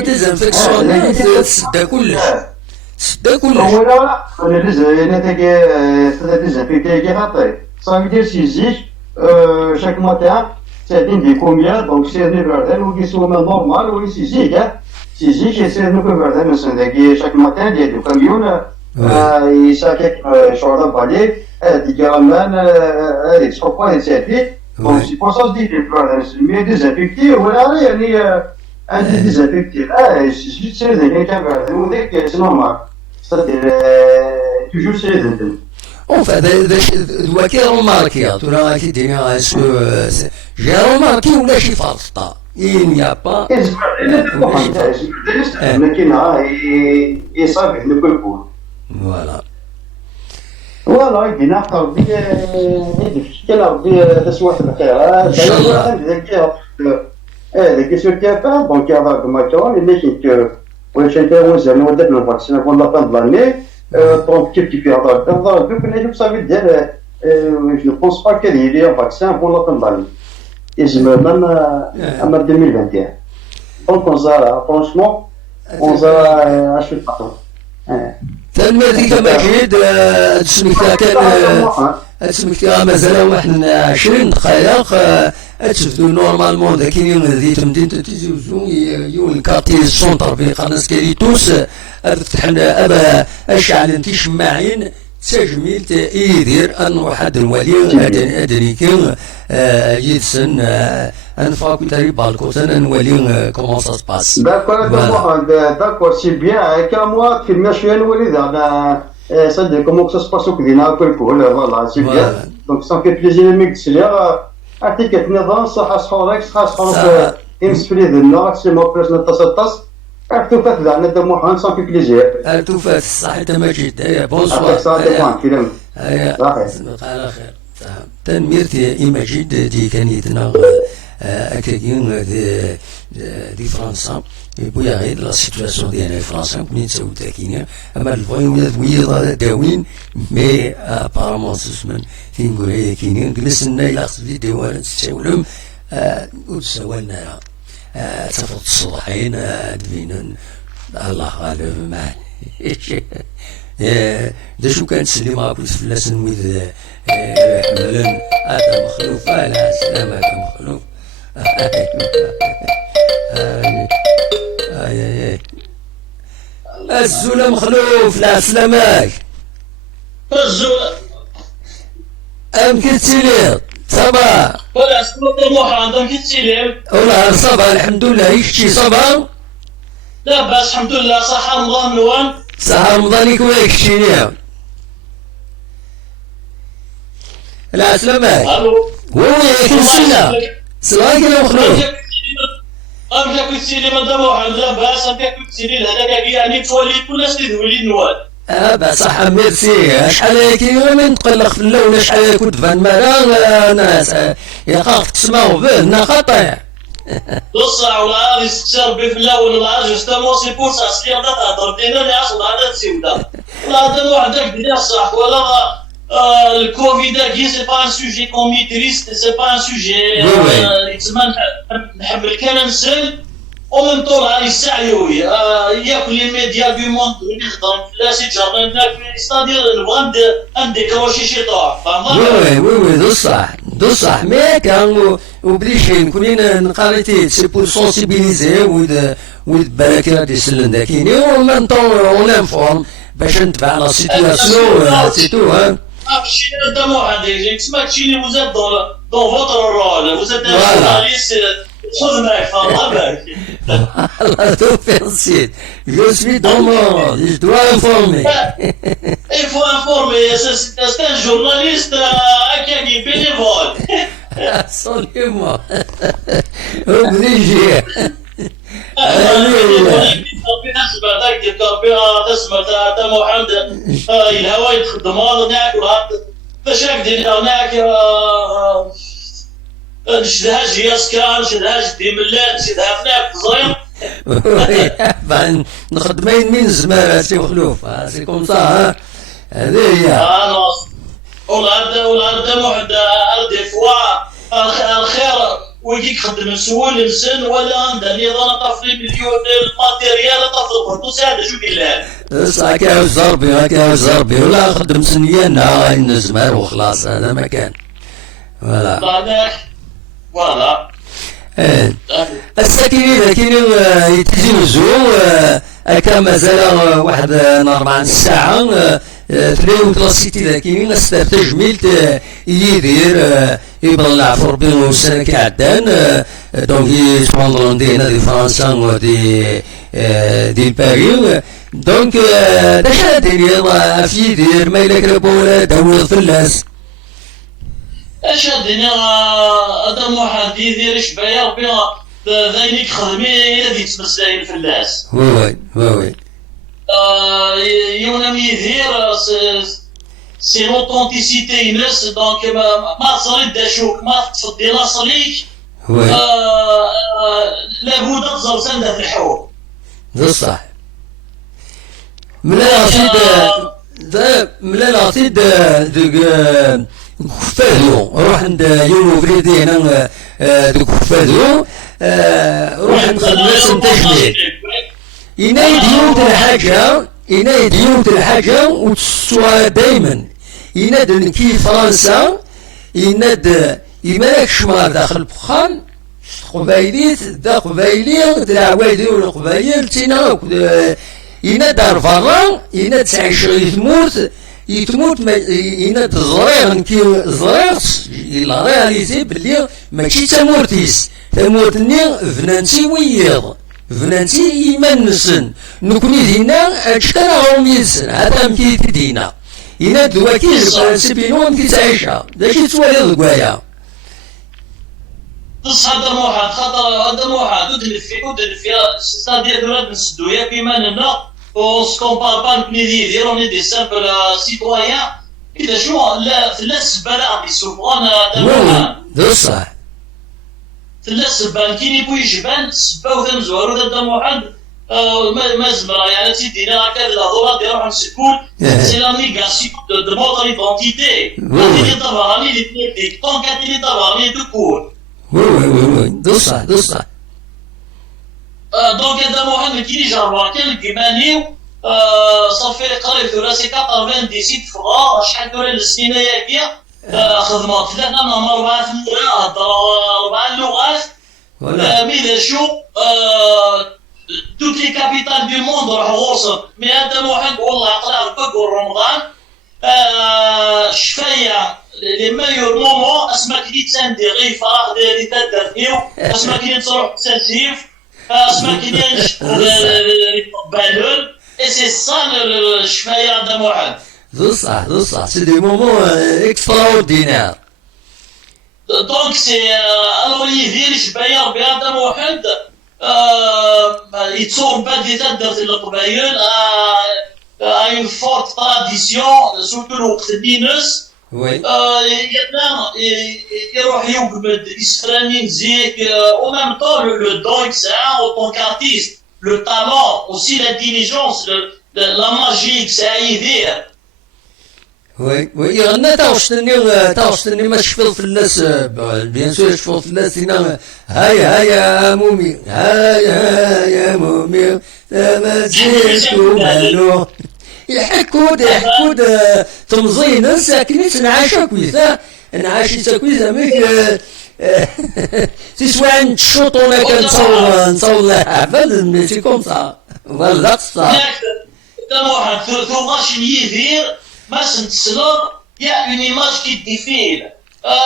ديزانفيكسيون تسدا كلش ولا انا تاكي ديزانفيكتي كي خاطي صافي دير سيزيك chaque matin c'est des combien donc c'est des verdun ou qui sont normal ou sisique et c'est nous que verdun c'est chaque matin il y a du camion et chaque شهر بالي دي كمان اللي تشوفوا السيتي donc c'est pour ça que je dis les verdun mais désinfecté ولا يعني انت désinfecté c'est des verdun ou des c'est normal c'est toujours c'est des Enfin, دوكي روماركي ترى كي دينا جي روماركي ولا شي فرطة il n'y a pas لكن يصافي نقول فوالا يدينا ربي يديك ربي تسوح بخير ديك سو كافا دونك هذاك ماتون اللي كنت واش انت وزن ودات الفاكسين فون لا فان دلاني donc كيف يهضر هذا دوك اللي صافي ديال جو بونس با كان يدير فاكسين بون لا طنبال يجمع اما 2021 دونك اون زارا فرونشمون اون زارا اش الفاكتور تنمرتي كما كيد تسمك فيها مازال واحد 20 دقائق تشوفوا نورمالمون ذاك اليوم ذي تمدين تيزوزو يون كارتي سونتر في قناة كاريتوس تفتحنا ابا اشعل انتي شماعين تجميل يدير ان واحد الولي ادريكين يدسن انفاكو تاري بالكوتن نولي كومون سا سباس داكور سي بيان كاموا كيما شويه نولي زعما صدق كومون سا سباس كدينا كل فوالا سي بيان دونك سا في بليزير ميك تسليغ عطيك النظام صح صحورك صح صحورك يمسفلي ذنا سي مو بريس نتصطس التوفات زعما دمو حان صافي في بليزير التوفات صح انت ماجد هيا بونسوار هيا على خير تنميرتي ماجد دي كانيتنا اكاكين دي فرنسا بويا غير لا سيتواسيون ديال فرنسا كوني تساو تاكينيا اما الفوينات ويضا داوين مي ابارامون سوسمن فين نقول هي كاينين جلسنا الى خص فيديوهات تساولهم وتسولنا تفرض الصباحين دفينا الله غالب معليش. دا شو كانت سليمة كنت فلاس نويد حملن هذا مخلوف لا سلامة هذا مخلوف. الزولة مخلوف لا سلامك الزولة أم كتسيلي صبا ولا سلطة محمد كتسيلي ولا صبا الحمد لله يشتي صبا لا بس الحمد لله صح رمضان نوان صح رمضان يكون يكشيني لا سلامك الو وين كنسينا سلامك يا مخلوف أم جاك السينما دا محمد لا بس أم جاك السينما هذاك يعني تولي كل سيد ولي نوان بصح ميرسي شحال كي من تقلق في اللون شحال كنت فان مرة ناس يقاف تسمعوا به نا خطير بصح ولا غادي تشربي في اللون ولا جوستومون سي بور سا سليم دا تهضر دينا اللي اصلا هذا تسيودا ولا هذا وحدك دير صح ولا الكوفيد كي سي با ان سوجي كون ميتريس سي با ان سوجي يتسمى نحمل كان نسل ومن طول هاي السعيو ياكل لي ميديا دو موند يخدم لا سي جربنا ستادير نبغى نديكروشي شي طوع فهمت؟ وي دو صح مي كان وبليشين كلنا نقاليتي سي بور سونسيبيليزي ود بالك دي سلن داكيني ومن طول اون انفورم باش نتبع لا سيتواسيون سي تو ها ماشي هذا مو هذا تسمى شي اللي وزاد دون فوتر رول وزاد جورناليست خذ معك فهمت Allah te félicite. Je suis dans le monde, je dois informer. Il faut informer, c'est un journaliste qui est bénévole. Absolument. Obligé. الهواء يتخدم هناك باش هكذا هناك نشدها جياسكا نشدها جدي ملات نشدها فناك زين نخدمين من زمان سي مخلوف سي كوم سا هذه هي ولا واحد دي فوا الخير ويجيك خدم نسول نسن ولا عندها نظام طفري مليون الماتيريال طفر بردوس هذا شو بالله صح هكا زربي ولا خدم سنيانا نزمر وخلاص هذا ما كان فوالا الساكنين كاينين يتزوجو هكا مازال واحد 4 ساعة تلاقيو كلاسيتي ذا كاينين ستار تجميلت يدير يبلع في ربي والسنة كعدان دونك يسبوندرون دينا دي فرنسا ودي دي باريس دونك داش دير في يدير ما إلا كربولا داوود فلاس اش الدنيا هذا واحد يدير شبايا ربي ذاينيك خدمي الذي تمسلاين الفلاس وي يونم يدير سي لوطونتيسيتي ينس دونك ما صريت داشوك ما تفضي لا صليك لابد تزر سنده في الحور بصح ملا العصيد كفادو روح عند يونو فريدي هنا دو كفادو روح نخدم اسم تجميل ينايد يوم الحاجة وتسوى دايما يناد كي فرنسا يناد يمالكش مار داخل بخام قبايليت دا قبايلي دا عوايدي ولا قبايل تينا يناد رفاغا يناد سعيشغي يتموت يناد زرير كي زرير إلا رياليزي بلي ماشي تمورتيس تمورتني فنانتي ويض فنانتي إيمان نسن نكوني دينا أشتراهم يسن هذا مكيت دينا يناد الوكيل سبينو مكي تعيشها داكي توالي ضكوايا بص هذا موحد خاطر هذا موحد ودنفي ستادير بلاد نسدويا كيما لنا وسكومبار با نكوني يديروني دي سامبل سيتويان كذا شو لا فلاس السبانة عندي سوفران هذا موحد بصح فلاس السبان كي يبو يجبان السبا وذا مزوار وذا موحد ما زمرا يعني تيدينا هكا الهضره ديالهم نسكون سي لا نيغاسيون دو موتر ايدونتيتي هادي اللي طبعا لي طونك هادي اللي طبعا لي دو كور وي بصح دونك هذا محمد كي جربها كان كيمانيو صافي قريب ثلاثي 90 فغا شحال دوري السنين هي خدمات ثلاثة نهار 4 ثمورة هضر 4 لغات ميدا شو توت لي كابيتال دو موند راح وصل مي هذا محمد والله قرا بقول رمضان شفايا لي مايور مومون اسما كي تساندي غير فراغ ديالي تدرنيو اسما كي تروح تسجيف اسما كي بالون اي سي سا الشفايا هذا محمد بصح سي دي مومون اكستراوردينير دونك سي الوليدي شبايا ربي هذا محمد يتصور بادي تدرت القبايل une forte tradition surtout الوقت النينس يروح يوقبد يسفراني نزيك au même temps le don يسعى autant qu'artiste le talent aussi l'intelligence la magie يسعى يدير وي يغنى تاوشتني ما شفل في الناس بيان سور شفل في الناس هنا هيا مومي هيا مومي ما زلت مالو يحكود تمزين ساكنين نعاشا كويسا نعاشي ساكويسا ميك سواء نشوطونا كنصور لها فهمت سي كوم سا فوالا قصة ثم يدير ما سنتسلط يا اون ايماج كي ديفيل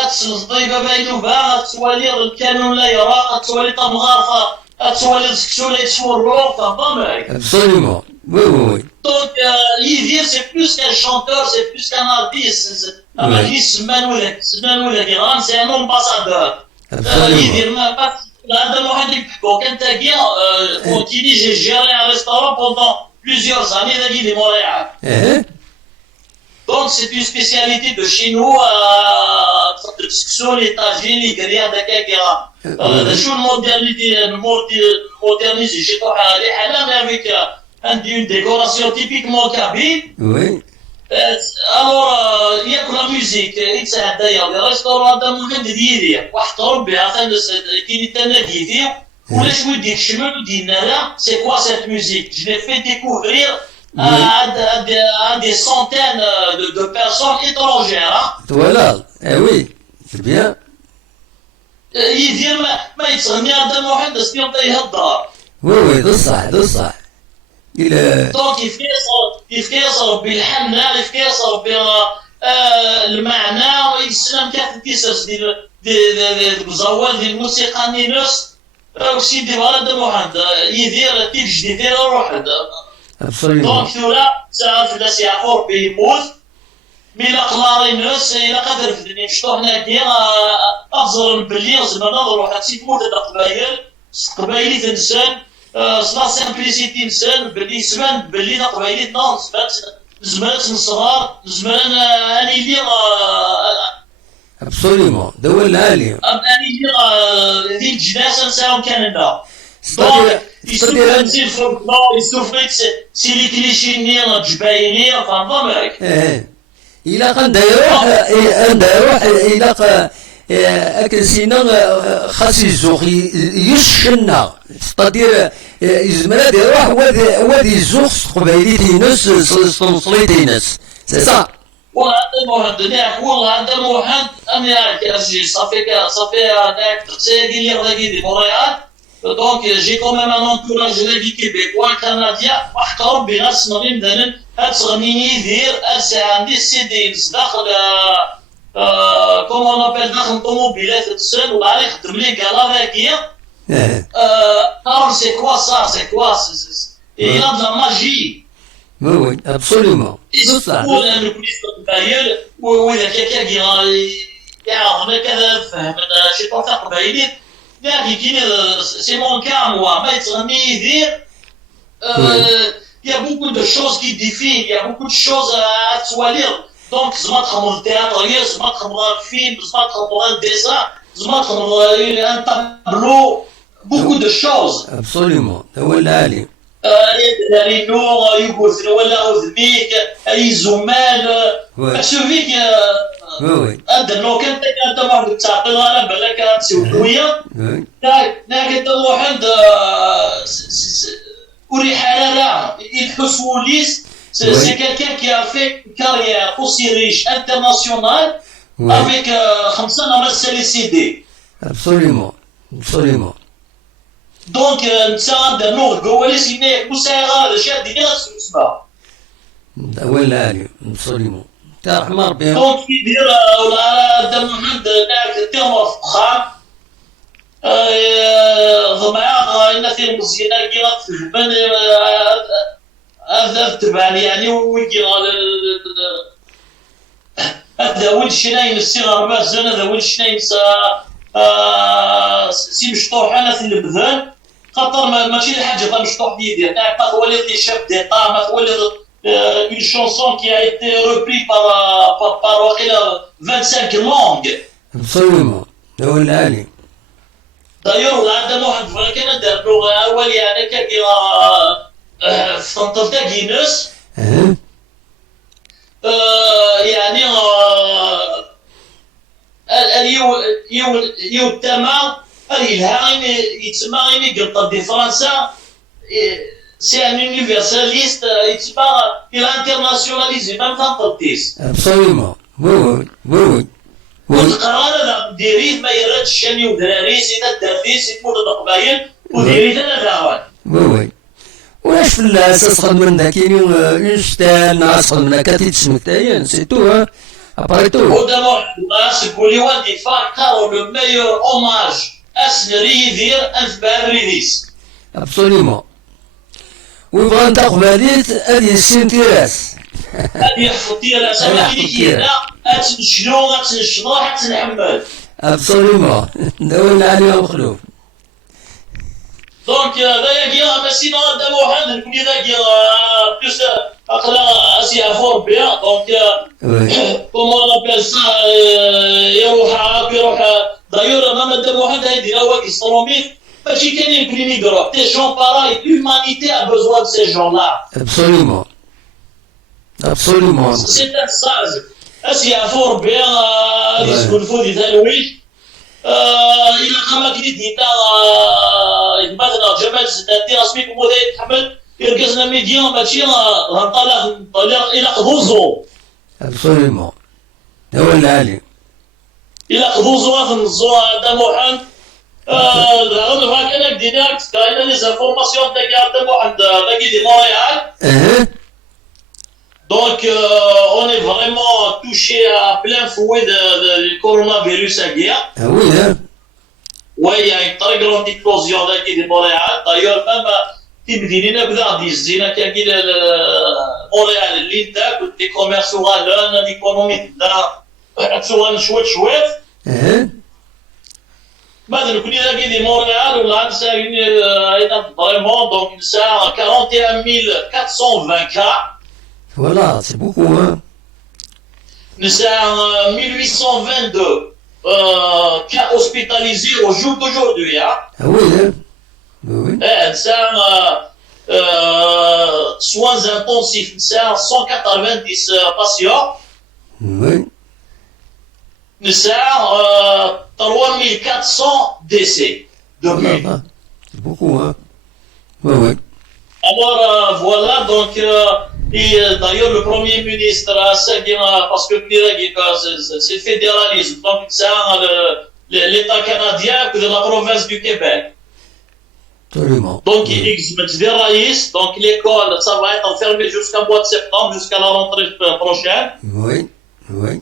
تسلط طيبه باينو باغا تسوالي الكانون لا يرى تسوالي طمغارفه تسوالي السكسوله يتسورو فهمت Absolument, oui. Donc يدير سي بلوس كان شونتور سي بلوس كان ارتيست اما كي سمان ولا كيغان سي ان امباسادور يدير ما هذا الواحد يحكو كان تاكيا كونتيني جي جيري ان ريستورون بوندون بليزيور زاني داكي دي مونريال Donc c'est une spécialité de chez nous, de discussion, les tagines, les grillades, شو المودرنيزي جي طوح على حالة avec une décoration typiquement kabyle. Oui. Alors ياكل la musique يتساعد داير الريستوران هذا ممكن ديالي واحترم بها كاين التنادي فيه ولا شويه ديك الشمال ديالنا لا سي كوا سيت ميوزيك je l'ai fait découvrir à des centaines de personnes étrangères. Voilà, oui, c'est bien. يدير ما يتغني هذا الواحد سبيون يهضر. وي بصح. دونك يفكر بالحنة يفكر بالمعنى ويسلم كيف القصص ديال الزوال ديال الموسيقى النينوس وسيدي هذا الواحد يدير تيب جديد ديال الواحد. دونك ثورة ساعة في الناس يعقور بيموت مي لا قلارينوس إلا قدر في الدنيا شطو هناكيا أفضل بلي زعما نروح هادشي تموت هاد القبايل قبايلي تنسان صلا سامبليسيتي نسان بلي سمان بلي دا قبايلي نون زمان الصغار زمان أني لي ابسوليمون دول العالي أني لي ذي الجناس نساهم كاننا دونك يسوفر نزيد فولكلور يسوفر سي لي كليشي نير جبايلي فهمت إلا نديروح إلا أكنسينا خاص يزوق يشنا ستادير يزمرا يروح وادي يزوق قبايلي تينس صلي تينس سي سا وهذا المهند والله هذا المهند أنا كأجي صافي هذاك تقصيدي اللي غادي دي مونريال دونك جي كون ميم ان انتوراج لي كيبيكوا كنديا واحترم بغا سمرين مثلا هاد تغنيني يدير عندي السي دي داخل كومون ابل داخل طوموبيلات تسال ولا يخدم لي كالا ذاكيه سي كوا سا سي كوا il a de la magie. Oui, absolument. ولا نكونيس قبايل واذا كان يعرف كذا فهم شي طرف قبايلي يعني كاين سي مون كا موا ما يتغني يدير il y a beaucoup de choses qui défilent, il y a beaucoup de choses à toiler. Donc, je vais te montrer un théâtre, je vais te montrer un film, je vais te montrer un dessin, je vais te montrer un tableau, beaucoup de choses. Absolument. والعالي. les noms, يقول ولا وذميك أي زمال. Celui وي أدر لو كنت أنت واحد تعطي الغرام بالك تسوي شوية وي لكن واحد أوري حرارة يلحس وليس c'est quelqu'un qui a fait une carrière aussi riche internationale avec 5 رسالة CD. Absolument, absolument. Donc نتا ندير نور كواليس ينايك مساغة شاد ديني غتسمع. ولا علي absolument. تا رحمة ربي. دونك يدير ولا دم محمد ناك تيمور في الفخام. ضمعا إن في المزينة كي غتفهمن هذا تبعني يعني ويجي هذا ولد شناين الصغار مازال هذا ولد شناين سي مشطوح انا في البذان خاطر ماشي الحاجه مشطوح بيدي تاع هو اللي شاب ديتا ما هو une chanson qui a été reprise par وقيلا 25 langues. Absolument. هو العالي. دايور هذا واحد كان دار له اول يعني كان فهمت تاع جينوس يعني اليو التما الإلهام يتسمى يقطع دي فرنسا سي ان يونيفرساليست يتسمى الانترناسيوناليزم ميم فانتوتيس Absolument. وي وي والقرار هذا ديريت ما يردش شاني ودراري سينا الدردي سيتموت القبايل وديريت انا داوان وي واش في الاساس خدمنا ذاك ينشتال ناس خدمنا كاتي تسمكتاين سي تو اباري تو ودابا الناس يقول لي ولدي فكروا لو ميور اوماج اسنري يدير انفبار ريديس ابسوليومون ويبغى انت قباليت هذه السين تيراس هذه يحفظ تيراس انا كي هنا اتنشنو غتنشنو حتى نحمل ابسوليومون دولنا عليها مخلوف دونك هذايا كيا ما سينو دابا واحد نقول لك بلوس اقلا اسيا فور بيا دونك كومون ابل سا يروح دايور ما دابا واحد هيدير هو كيصرومي ماشي كاينين كليني كرو دي جون باراي لومانيتي ا بوزوان دو سي جون لا ابسوليومون ابسوليومون سي ان ساج اسيا فور بيا يسكن فودي تلويش الى قامك ديتا مثلا جمال زناتي رسمي كمودي يتحمل يركزنا ميديا ماشي غنطلق الى قضوزو ابسوليومون هو العالي الى قضوزو غنزو هذا محمد غنضرب هكا ديناك كاينه لي زانفورماسيون تاع هذا محمد باقي دي مونريال Donc, on est vraiment touché à plein fouet du coronavirus à guerre. Ah oui, hein? Oui, il y a une très grande explosion de Montréal. D'ailleurs, même في مدينة بدا ديزينا كاين مونريال اللي نتاع دي كوميرس غالان ليكونومي بدا تسوان شويت بعد نكون كاين دي مونريال ولا نسا ايضا فريمون دونك نسا 41420 كا. Voilà, c'est beaucoup, hein. Nous sommes 1822 cas hospitalisés au jour d'aujourd'hui. Hein? Ah oui, hein. Oui. Nous sommes soins intensifs, nous sommes 190 patients. Oui. Nous sommes 3400 décès depuis. Voilà, c'est beaucoup, hein. Oui, oui. Alors voilà, donc... Et d'ailleurs, le Premier ministre a dit, parce que c'est le fédéralisme, donc c'est l'État canadien que de la province du Québec. Absolument. Donc, il existe des raïs, donc l'école, ça va être enfermé jusqu'au mois de septembre, jusqu'à la rentrée prochaine. Oui, oui.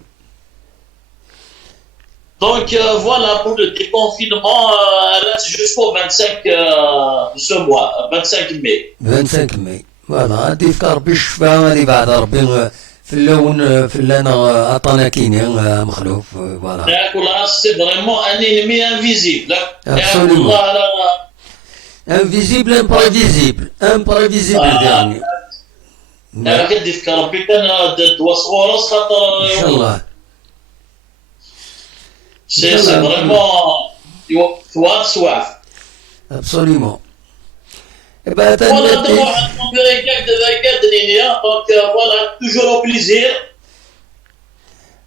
Donc, voilà, pour le déconfinement, reste jusqu'au 25 de ce mois, 25 mai. 25 mai. فوالا غادي يفكر بالشفاء غادي بعد ربي في اللون في اللي انا عطانا كيني مخلوف فوالا. Là, c'est vraiment un ennemi invisible. Absolument. Invisible, imprévisible. Imprévisible dernier. أنا كنت في ربي كان توصورس خاطر. إن شاء الله. C'est vraiment soif soif. Absolument. Et ben, voilà, donc voilà, toujours au plaisir.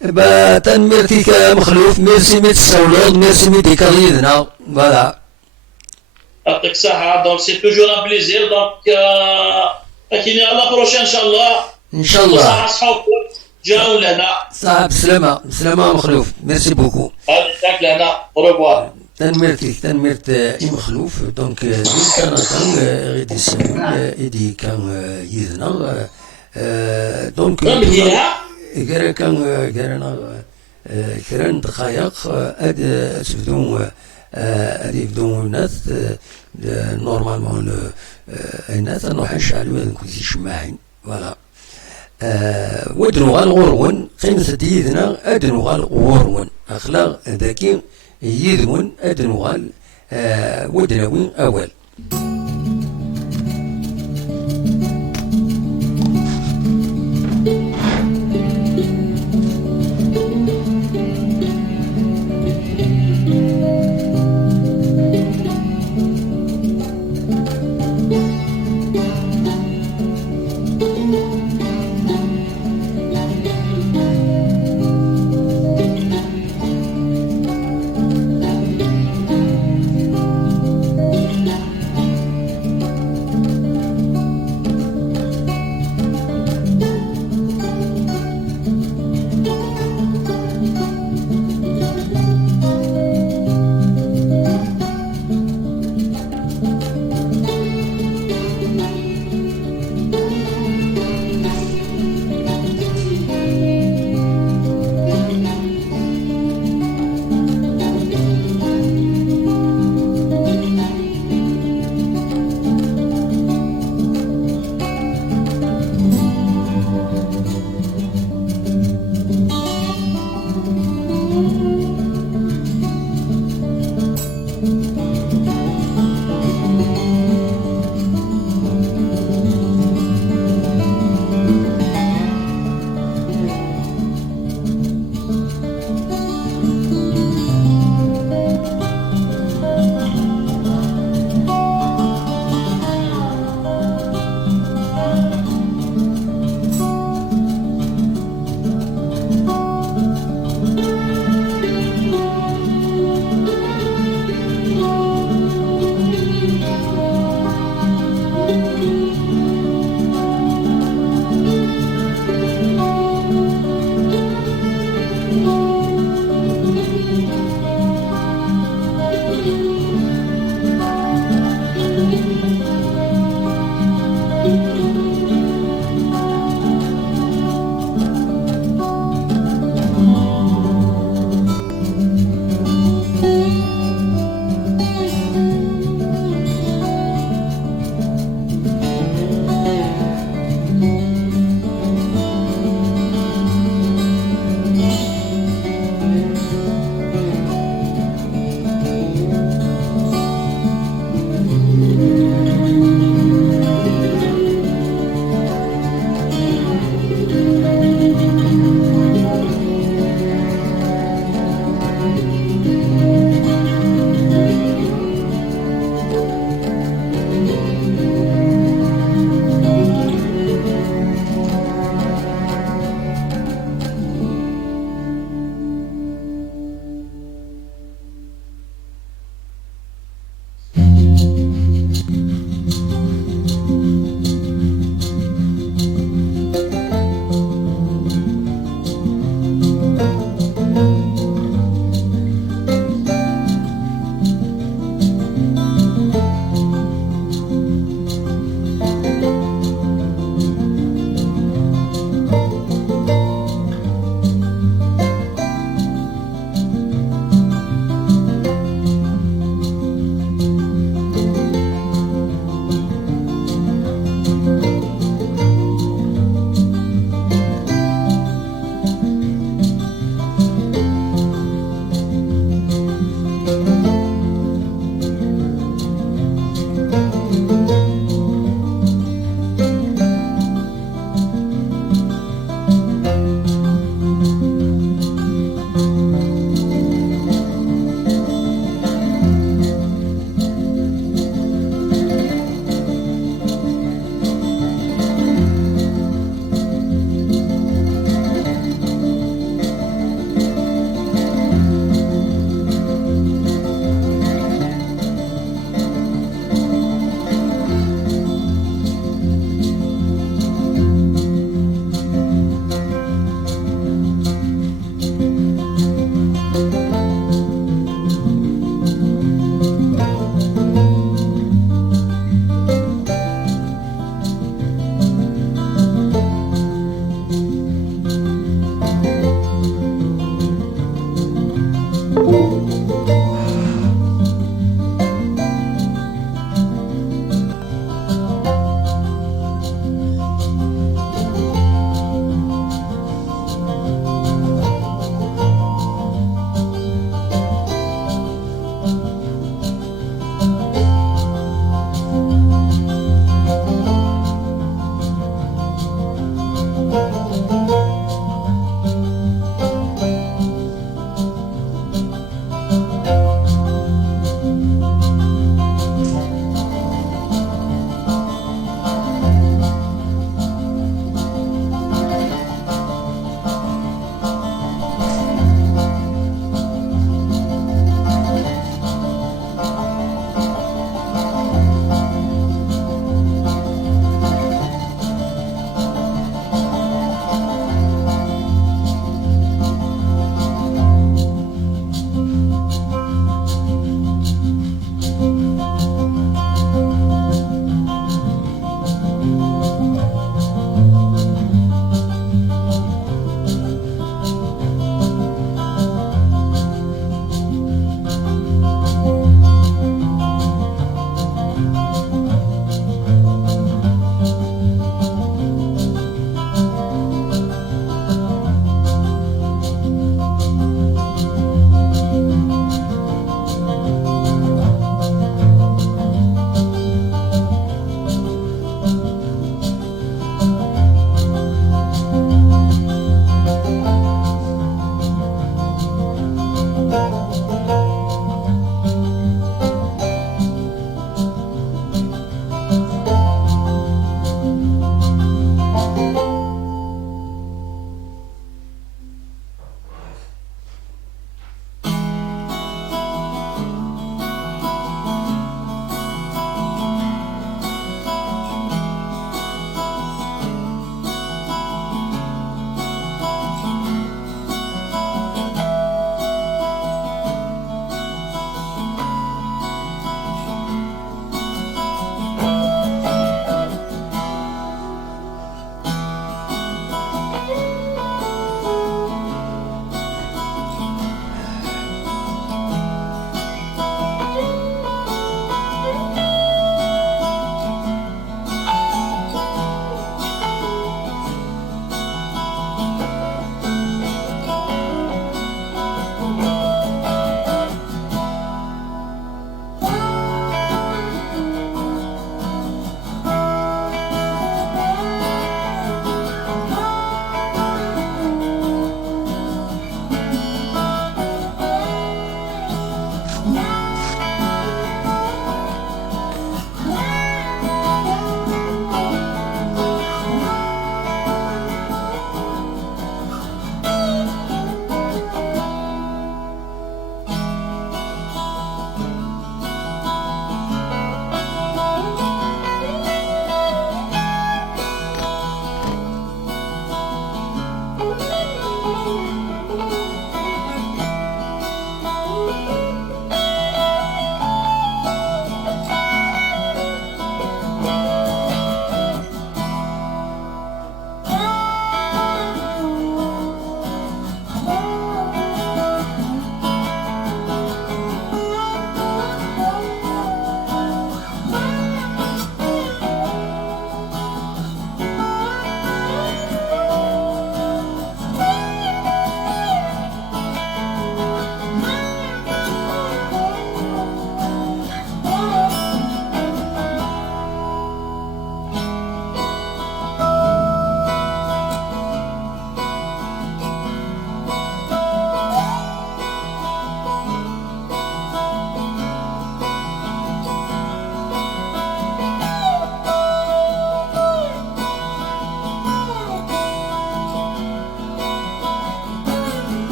تنميرتك مخلوف ميرسي ميت السولود ميرسي ميت ديكاليدنا فوالا يعطيك الصحة دونك سي توجور ان بليزير دونك اكيد على بروشين ان شاء الله ان شاء الله صحة صحابكم جاو لهنا صاحب سلامة سلامة مخلوف ميرسي بوكو هذاك لهنا اوروبوار تنميرت مخلوف دونك دين كندا غادي يسمي ايدي كان يدنا دونك كان كران دقائق اد تبدو اد يبدو الناس نورمالمون الناس نروح نشعلوا هذوك الشماعين فوالا ودنو غال غورون قيمة ديدنا ادنو غال غورون اخلاق ذاكي يدمون ادنو غال ودناوين اول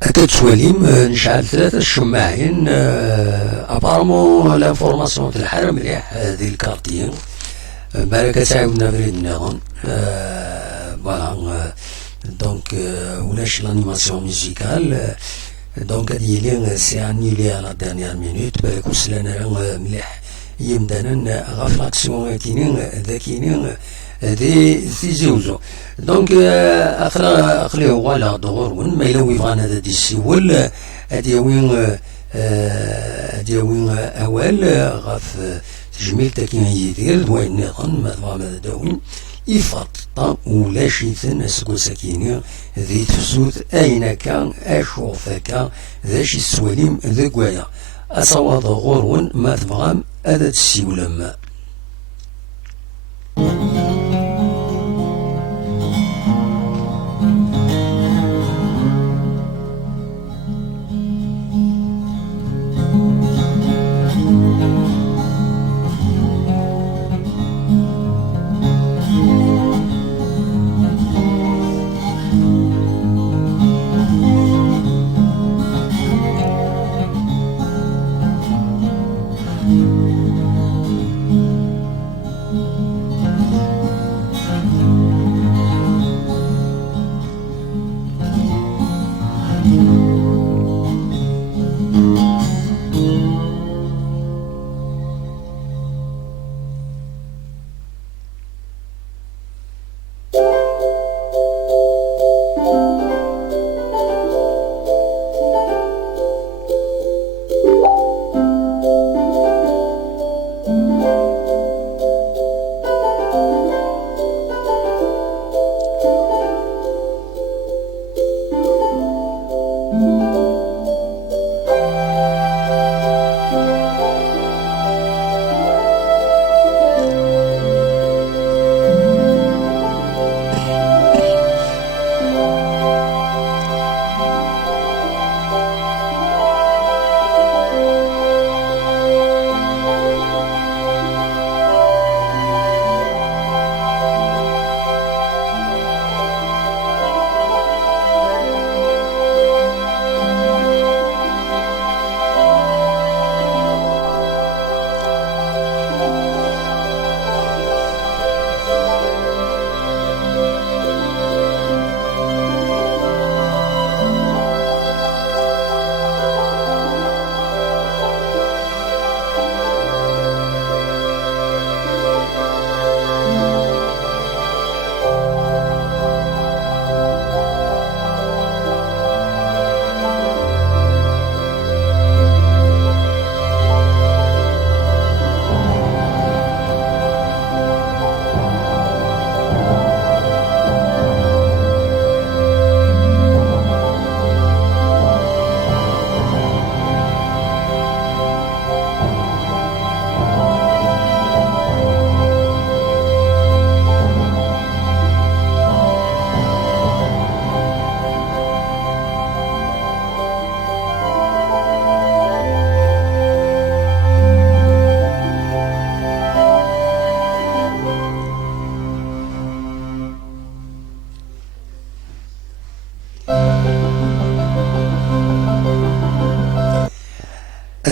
كتسواليم نشعل 3 الشماعين ابارمون لانفورماسيون تلحر مليح ديال الكارتيين بالك تعاودنا فريد النظام فوالا دونك ولاش لانيماسيون ميوزيكال دونك هادي لي سي انيلي على دانيير مينوت بالك وصلنا مليح يمدانا غاف لاكسيون كاينين دي زيوزو دونك اخليه ولا دغور ون ما الا ويبغانا هذا دي السيول هادي وين اوال غاف تجميل تاكين يدير وين نظن ما ضام داوين يفرط ولا شي ثن اسكو ساكينين ذي تفسوت اين كان اشوف كان ذا شي السواليم ذا كوايا اصوات غورون ما تبغام هذا السيولم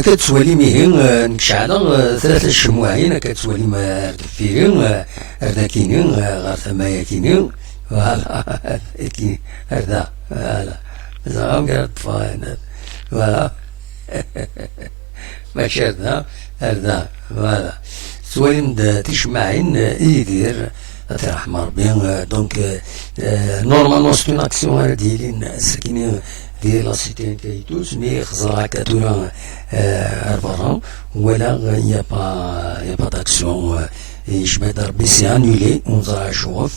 كتسوالي ميهن نكشعلا 3 الشموعين كتسوالي ما دفيرين هذا كينين غير ثمايا كينين فوالا هذا فوالا زعما كاع طفاين فوالا ماشي هذا فوالا سوالي تيشماعين يدير ترحم ربي دونك نورمالمون سي اون اكسيون ديالي الساكنين ديال لا سيتي كايتوس مي خزرا كاتورا برا ولا يا با داكسيون يشبه ربي سي انولي ونزرع شوف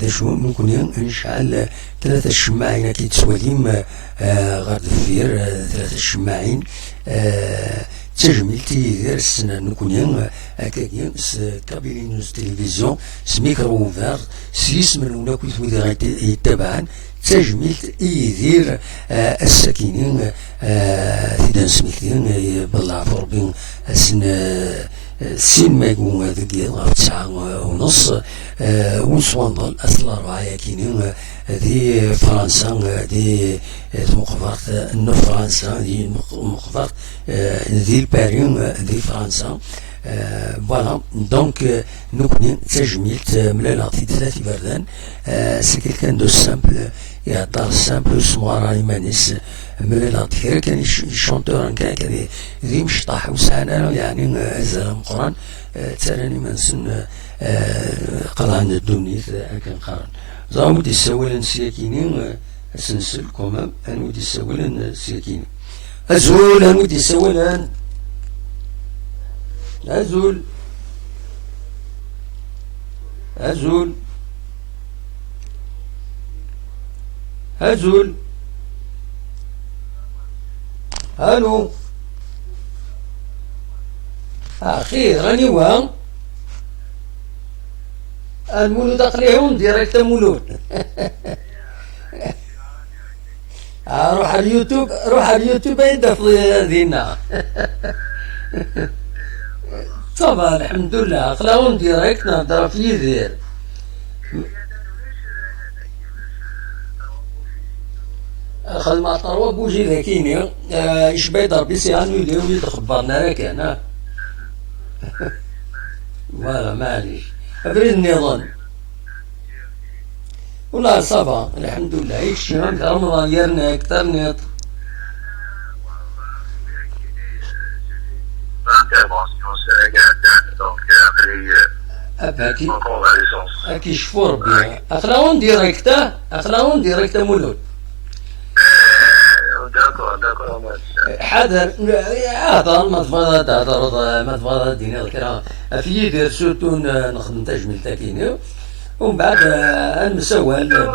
دا شو ممكن نشعل 3 الشماعين كيتسواليم غير دفير 3 الشماعين تجميل تيدير السنة نكون هكاكين كابينوس تلفزيون سميكرو اوفير سيس من هناك ويدير يتبعن تجميل يدير الساكنين تيدان سميكتين بالله فربين السن سين ما يقوم ذكي غاف 9:30 ونصوندل أصل 4 يكينين دي فرنسا دي مقبرت إنه فرنسا دي مقبرت دي البارين دي فرنسا فوالا دونك نكوني تجميلت ملالاتي 3 بردان سي كيلكان دو سامبل يهدر سامبل سموارا يمانيس ملالاتي غير كان يشونتور كان ذي مشطاح وسانا يعني زلم قران تراني منسن قران الدونيت كان قران زعما دي السوالن سياكينين سنسل كومام انو دي السوالن سياكينين ازول انو دي السوالن أزول أزول أزول ألو أخيرا يوام المولود أقليهم ديريكت مولود روح اليوتيوب يدف دينا طبعا الحمد لله خلاهم ديريكت نهضر في يدير خدمة طروة بوجي ذاكيني إيش بيضر بيسيان ويدير ويتخبرنا لك أنا فوالا معليش أبرد النظام والله صافا الحمد لله إيش في رمضان يرنا أكثر نيط أكي شفور بيها أخلاون ديريكتا مولود حاضر ما تفضل دينا الكرام في يدير سورتو نخدم تجميل تاكيني ومن بعد المسوال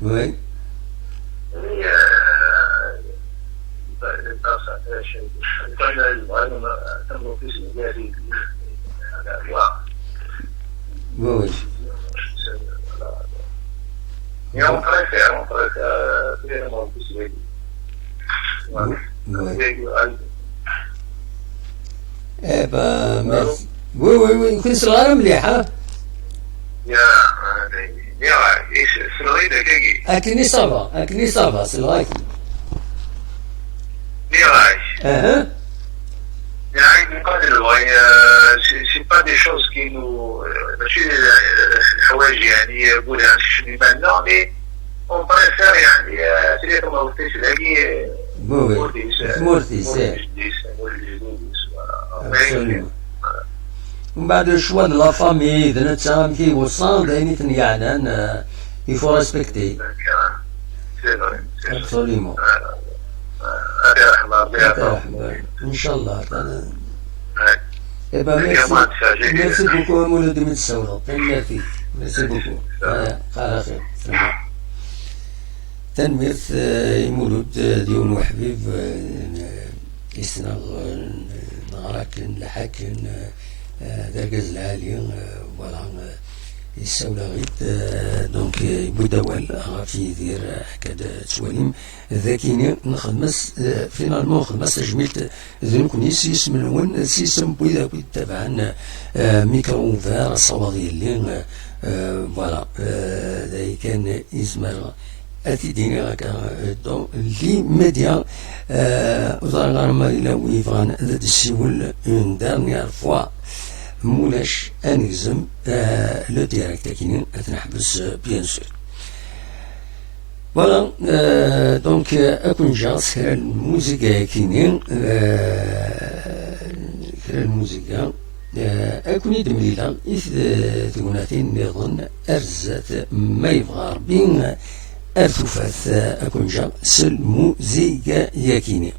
oui. Oui. On préfère vraiment plus les Eh ben, merci. Oui, يكون صغار مليحة. أكني صافا سلغاي. يعني نقدر سي با دي شوز كي نو ماشي الحوايج يعني يقولها شنو يبان مي اون بريفير يعني تري كما قلت تلاقي مورتيس ومن بعد الشوا د لا فامي إذا نتساهم كي وصان دايني تنيعنا يفو ريسبكتي ابسوليمون ان شاء الله ميرسي بوكو مولود من السورة ميرسي بوكو خير تنميرت مولود ديون وحبيب يسنغ نغراكن لحاكن درقز العالي ولا يساولا غيت دونك يبوداول غافي يدير هكذا تسواليم ذاكيني نخدمس فينالمون خدمس تجميلت ذنكوني سيسم الون سيسم بويدا تبعا ميكرو اوفير الصواغي اللي فوالا داي كان يزمر أتيديني هكا دون لي ميديا وزار غارما إلا ويفغان ذات السيول اون دارنيير فوا مولاش انكزم لو ديريكت كاينين تنحبس بيان سور فوالا دونك اكون جاس خير الموسيقى كاينين خير الموسيقى اكون يدمليلا إذ تكوناتين نظن أرزات ما يبغى ربي أرتفات أكون جا سلموزيقى ياكيني